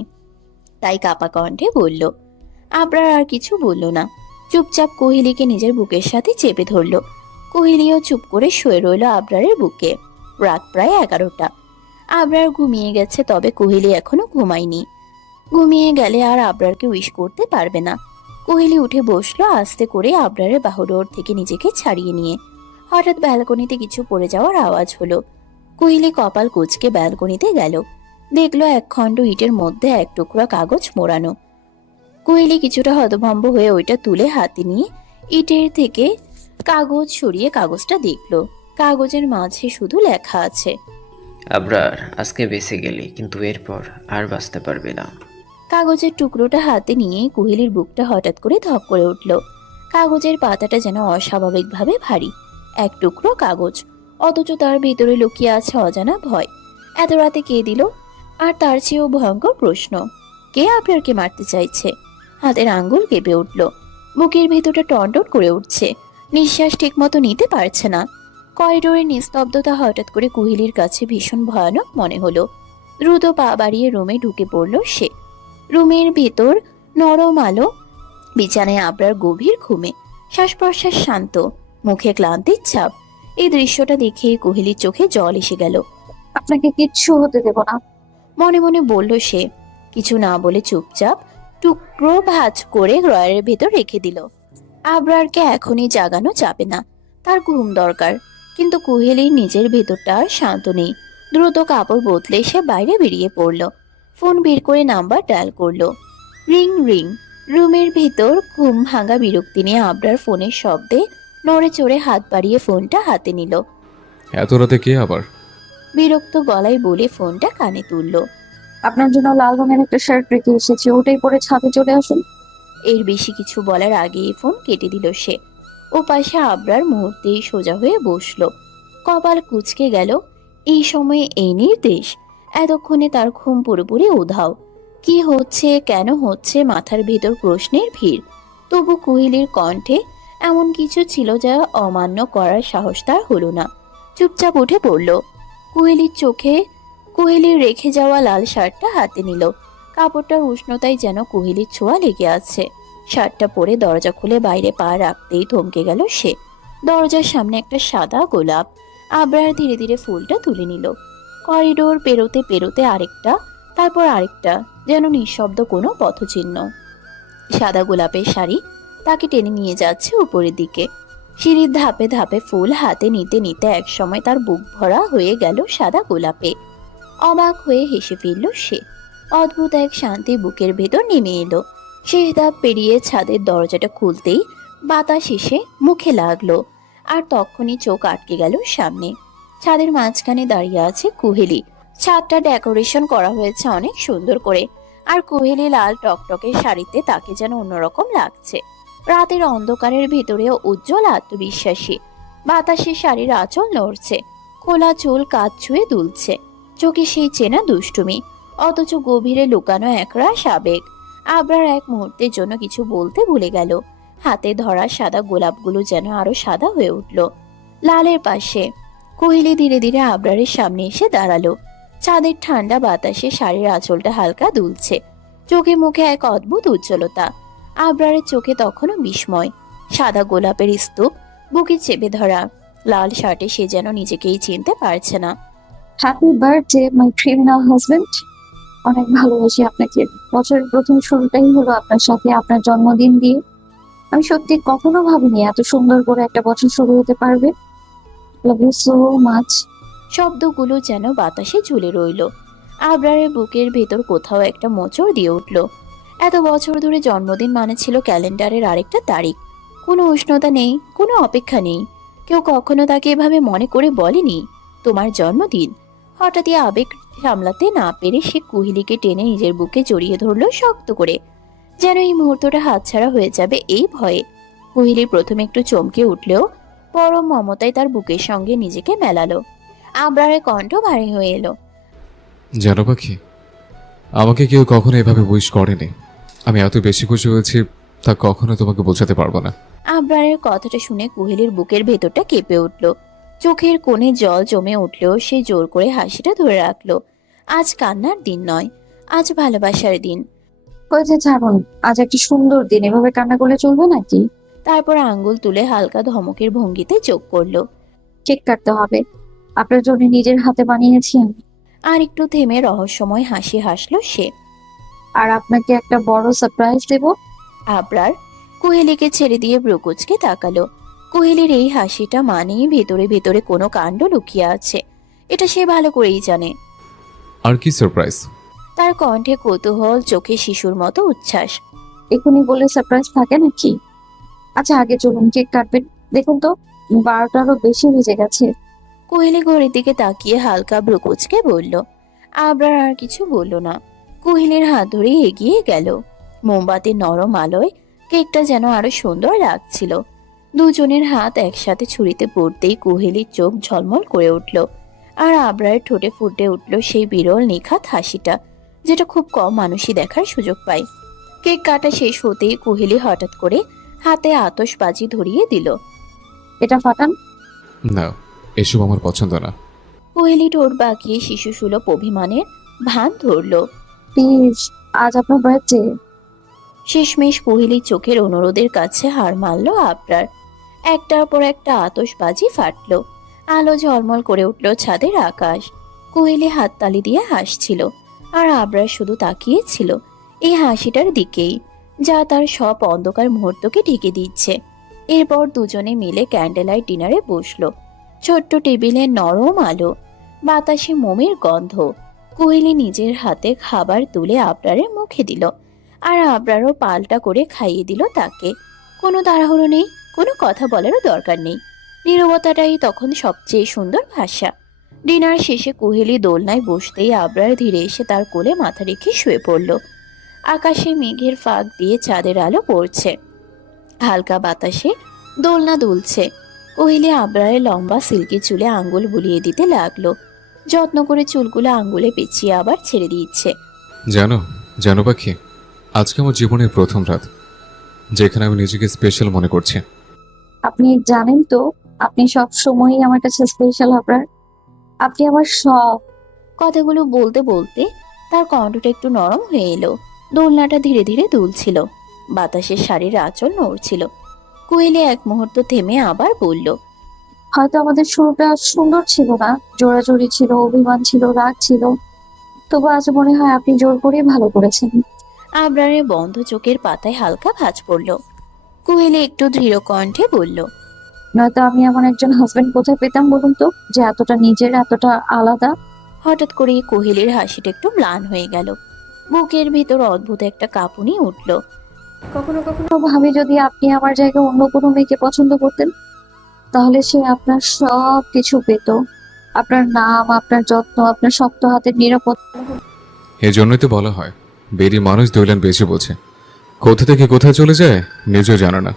তাই কাপা কণ্ঠে বলল। আবরার আর কিছু বলল না, চুপচাপ কোহেলিকে নিজের বুকের সাথে চেপে ধরল। কোহেলিও চুপ করে শুয়ে রইল আবরারের বুকে। রাত প্রায় 11টা। আবরার ঘুমিয়ে গেছে, তবে কোহেলি এখনো ঘুমায়নি। ঘুমিয়ে গেলে আর আবরারকে উইশ করতে পারবে না। কোহেলি উঠে বসলো, আস্তে করে আবরারের বাহুডোর থেকে নিজেকে ছাড়িয়ে নিয়ে। হঠাৎ ব্যালকনিতে কিছু পড়ে যাওয়ার আওয়াজ হলো। কোহেলি কপাল কুঁচকে ব্যালকনিতে গেল, দেখলো এক খণ্ড ইটের মধ্যে এক টুকরা কাগজ মোড়ানো। কোহেলি কিছুটা হতভম্ব হয়ে ওইটা তুলে হাতে নিয়ে ইটের থেকে কাগজ সরিয়ে কাগজটা দেখলো। কাগজের মাঝে শুধু লেখা আছে, আবরার, আজকে বেঁচে গেলি, কিন্তু এরপর আর বাঁচতে পারবি না। কাগজের টুকরোটা হাতে নিয়ে কোহেলির বুকটা হঠাৎ করে ধক করে উঠল। কাগজের পাতাটা যেন অস্বাভাবিকভাবে ভারী, এক টুকরো কাগজ, অথচ তার ভিতরে লুকিয়ে আছে অজানা ভয়। এত রাতে কে দিল? আর তার চেয়েও ভয়ঙ্কর প্রশ্ন, কে আবরারকে মারতে চাইছে? হাতের আঙ্গুল কেঁপে উঠল, বুকের ভেতরটা টনটন করে উঠছে, নিঃশ্বাস ঠিকমতো নিতে পারছে না। করিডোরের নিস্তব্ধতা হঠাৎ করে কোহেলির কাছে ভীষণ ভয়ানক মনে হলো। দ্রুত পা বাড়িয়ে রুমে ঢুকে পড়ল সে। রুমের ভেতর নরম আলো, বিছানায় আবরার গভীর ঘুমে, শ্বাস প্রশ্বাস শান্ত, মুখে ক্লান্তির ছাপ। এই দৃশ্যটা দেখে কোহেলির চোখে জল এসে গেল। আপনাকে কিচ্ছু হতে দেব না। মনে মনে বলল সে, কিছু না বলে চুপচাপ টুকরো ভাঁজ করে ড্রয়ারের ভেতর রেখে দিল। আবরারকে এখনই জাগানো যাবে না, তার ঘুম দরকার। কিন্তু কোহেলির নিজের ভেতরটা আর শান্ত নেই। দ্রুত কাপড় বদলে সে বাইরে বেরিয়ে পড়ল। ফোন বের করে নাম্বার ডায়াল করলো। Ring ring. রুমের ভেতর ঘুম ভাঙা বিরক্তি নিয়ে আবরার ফোনের শব্দে নড়ে চড়ে হাত বাড়িয়ে ফোনটা হাতে নিল। এত রাতে কে আবার? বিরক্ত গলায় বলে ফোনটা কানে তুলল। আপনার জন্য লাল রঙের একটা শার্ট রেখে এসেছি, ওটাই পরে ছাদে চলে আসুন। এর বেশি কিছু বলার আগেই ফোন কেটে দিল সে। ও পাশে আবরার মুহূর্তেই সোজা হয়ে বসলো, কপাল কুঁচকে গেল। এই সময়ে এই নির্দেশ? এতক্ষণে তার ঘুম পুরোপুরি উধাও। কি হচ্ছে, কেন হচ্ছে, মাথার ভেতর প্রশ্নের ভিড়। তবু কোহেলির কণ্ঠে এমন কিছু ছিল যা অমান্য করার সাহস তার হলো না। চুপচাপ উঠে পড়ল। কোহেলির রেখে যাওয়া লাল শার্টটা হাতে নিল। কাপড়টার উষ্ণতায় যেন কোহেলির ছোঁয়া লেগে আছে। শার্টটা পরে দরজা খুলে বাইরে পা রাখতেই থমকে গেল সে। দরজার সামনে একটা সাদা গোলাপ। আবরার ধীরে ধীরে ফুলটা তুলে নিল। করিডোর পেরোতে পেরোতে আরেকটা, তারপর আরেকটা, যেন নিঃশব্দ কোনো পথচিহ্ন। সাদা গোলাপের শাড়ি তাকে টেনে নিয়ে যাচ্ছে উপরের দিকে। সিঁড়ির ধাপে ধাপে ফুল হাতে নিতে নিতে একসময় তার বুক ভরা হয়ে গেল সাদা গোলাপে। অবাক হয়ে হেসে ফেলল সে। অদ্ভুত এক শান্তি বুকের ভেতর নেমে এলো। শেষ ধাপ পেরিয়ে ছাদের দরজাটা খুলতেই বাতাস এসে মুখে লাগলো, আর তখনই চোখ আটকে গেল সামনে। ছাদের মাঝখানে দাঁড়িয়ে আছে কুহেলি। ছাদটা ডেকোরেশন করা হয়েছে অনেক সুন্দর করে, আর কুহেলি লাল টকটকে শাড়িতে তাকে যেন অন্যরকম লাগছে। রাতের অন্ধকারের ভেতরেও উজ্জ্বল আত্মবিশ্বাসী। বাতাসে শাড়ির আঁচল নড়ছে, খোলা চুল কাঁধ ছুঁয়ে দুলছে, চোখে সেই চেনা দুষ্টুমি, অথচ গভীরে লুকানো একরাশ আবেগ। আবরার এক মুহূর্তের জন্য কিছু বলতে ভুলে গেল। হাতে ধরা সাদা গোলাপগুলো যেন আরো সাদা হয়ে উঠল লালের পাশে। কোহেলি ধীরে ধীরে আবরারের সামনে এসে দাঁড়ালো। চাঁদের ঠান্ডা বাতাসে শাড়ির আঁচলটা হালকা দুলছে, চোখে মুখে এক অদ্ভুত উজ্জ্বলতা। আবরারের চোখে তখনও বিস্ময়। সাদা গোলাপের স্তূপ বুকে চেপে ধরা, লাল শার্টে সে যেন নিজেকেই চিনতে পারছে না। Happy birthday my criminal husband. অনেক ভালোবাসি আপনাকে। বছরের প্রথম শুরুটাই হলো আপনার সাথে, আপনার জন্মদিন দিয়ে। আমি সত্যি কখনো ভাবিনি এত সুন্দর করে একটা বছর শুরু হতে পারবে। Love you so much. শব্দগুলো যেন বাতাসে ঝুলে রইল। আবরারের বুকের ভেতর কোথাও একটা মোচড় দিয়ে উঠল। এত বছর ধরে জন্মদিন মানে ছিল ক্যালেন্ডারের আরেকটা তারিখ। কোনো উষ্ণতা নেই, কোনো অপেক্ষা নেই। কেউ কখনো তাকে এভাবে মনে করে বলেনি তোমার জন্মদিন। হঠাৎই আবেগ সামলাতে না পেরে সে কুহেলিকে টেনে নিজের বুকে জড়িয়ে ধরলো শক্ত করে, যেন এই মুহূর্তটা হাতছাড়া হয়ে যাবে এই ভয়ে। কুহেলি প্রথমে একটু চমকে উঠলেও পরম মমতায় তার বুকের সঙ্গে নিজেকে মেলালো। আবরারের কণ্ঠ ভারী হয়ে এলো। জানো পাখি, আমাকে কেউ কখনো এভাবে উইশ করেনি। আমি এত বেশি খুশি হয়েছি তা কখনো তোমাকে বোঝাতে পারবো না। আবরারের কথাটা শুনে কুহেলির বুকের ভেতরটা কেঁপে উঠল। চোখের কোণে জল জমে উঠলেও সে জোর করে হাসিটা ধরে রাখলো। আজ কান্নার দিন নয়, আজ ভালোবাসার দিন। হয়েছে, ছাড়ুন। আজ একটা সুন্দর দিন, এভাবে কান্না করলে চলবে নাকি? তারপর আঙ্গুল তুলে হালকা ধমকের ভঙ্গিতে চোখ করলো। কেক কাটতে হবে, আপনার জন্য নিজের হাতে বানিয়েছি আমি। আর একটু থেমে রহস্যময় হাসি হাসলো সে। আর আপনাকে একটা বড় সারপ্রাইজ দেব। আবরার কুহেলিকে ছেড়ে দিয়ে ব্রুকুচকে তাকালো। কুহেলির এই হাসিটা মানেই ভেতরে ভেতরে কোনো কাণ্ড লুকিয়ে আছে, এটা সে ভালো করেই জানে। আর কি সারপ্রাইজ? তার কণ্ঠে কৌতূহল, চোখে শিশুর মতো উচ্ছ্বাস। এখনই বলে সারপ্রাইজ থাকে নাকি? আচ্ছা আগে চলুন, কেক কাটবেন। দেখুন তো, 12টারও বেশি বেজে গেছে। কোহেলি ঘড়ির দিকে তাকিয়ে হালকা ব্রুকুচকে বলল। আবরার আর কিছু বলল না। কোহেলির হাত ধরে এগিয়ে গেল। মোমবাতির নরম আলোয় কেকটা যেন আরো সুন্দর লাগছিল। দুজনের হাত একসাথে ছুরিতে পড়তেই কোহেলির চোখ ঝলমল করে উঠল, আর আবরারের ঠোঁটে ফুটে উঠল সেই বিরল নিখাত হাসিটা, যেটা খুব কম মানুষই দেখার সুযোগ পায়। কেক কাটা শেষ হতেই কোহেলি হঠাৎ করে হাতে আতশবাজি ধরিয়ে দিল। এটা ফাটান। না, এসব আমার পছন্দ না। কোহেলি ঠোঁট বাঁকিয়ে শিশু সুলভ অভিমানের ভান ধরল। প্লিজ, আজ আপনার বার্থডে। শেষমেশ কোহেলির চোখের অনুরোধের কাছে হার মানল আবরার। একটার পর একটা আতশবাজি ফাটল, আলো ঝলমল করে উঠল ছাদের আকাশ। কোহেলি হাততালি দিয়ে হাসছিল, আর আবরার শুধু তাকিয়েছিল এই হাসিটার দিকেই, যা তার সব অন্ধকার মুহূর্তকে ঢেকে দিচ্ছে। এরপর দুজনে মিলে ক্যান্ডেল লাইট ডিনারে বসলো। ছোট্ট টেবিলে নরম আলো, বাতাসে মোমের গন্ধ। কোহেলি নিজের হাতে খাবার তুলে আবরারের মুখে দিল, আর আবরারও পাল্টা করে খাইয়ে দিল তাকে। কোনো তাড়াহুড়ো নেই, কোনো কথা বলারও দরকার নেই। নীরবতাটাই তখন সবচেয়ে সুন্দর ভাষা। ডিনার শেষে কোহেলি দোলনায় বসতেই আবরার ধীরে এসে তার কোলে মাথা রেখে শুয়ে পড়ল। আকাশে মেঘের ফাঁক দিয়ে চাঁদের আলো পড়ছে, হালকা বাতাসে দোলনা দুলছে। কোহেলি আবরারের লম্বা সিল্কি চুলে আঙ্গুল বুলিয়ে দিতে লাগলো, যত্ন করে চুলগুলো আঙ্গুলে পেঁচিয়ে আবার ছেড়ে দিচ্ছে। জানো জানো পাখি, আজকে আমার জীবনের প্রথম রাত যেখানে আমি নিজেকে স্পেশাল মনে করছি। আপনি জানেন তো, আপনি সব সময়ই আমার কাছে স্পেশাল। আপনার, আপনি আমার সব। কথাগুলো বলতে বলতে তার কণ্ঠটা একটু নরম হয়ে এলো। দোলনাটা ধীরে ধীরে দুলছিল, বাতাসের শাড়ির আঁচল নড়ছিল। কোয়েলি এক মুহূর্ত থেমে আবার বলল। হয়তো আমাদের শুরুটা সুন্দর ছিল না, জোরাজোরি ছিল, অভিমান ছিল, রাগ ছিল, তবু আজ মনে হয় আপনি জোর করে ভালো করেছেন। আবরারের বন্ধ চোখের পাতায় হালকা ভাঁজ পড়ল। কোয়েলি একটু দৃঢ় কণ্ঠে বলল। নয়তো আমি এমন একজন হাজবেন্ড কোথায় পেতাম বলুন তো, যে এতটা নিজের, এতটা আলাদা। হঠাৎ করে কোহেলির হাসিটা একটু ম্লান হয়ে গেল। বুকের ভিতর অদ্ভুত একটা কাঁপুনি উঠল। কখনো কখনো ভাবি, যদি আপনি আমার জায়গায় অন্য কোনো মেয়েকে পছন্দ করতেন, তাহলে সে আপনার সব কিছু পেত। আপনার নাম, আপনার যত্ন, আপনার শক্ত হাতের নিরাপত্তা। এই জন্যই তো বলা হয় বেরি মানুষ দৈলান বেঁচে বোঝে, কোথা থেকে কোথায় চলে যায় নিজেও জানে না।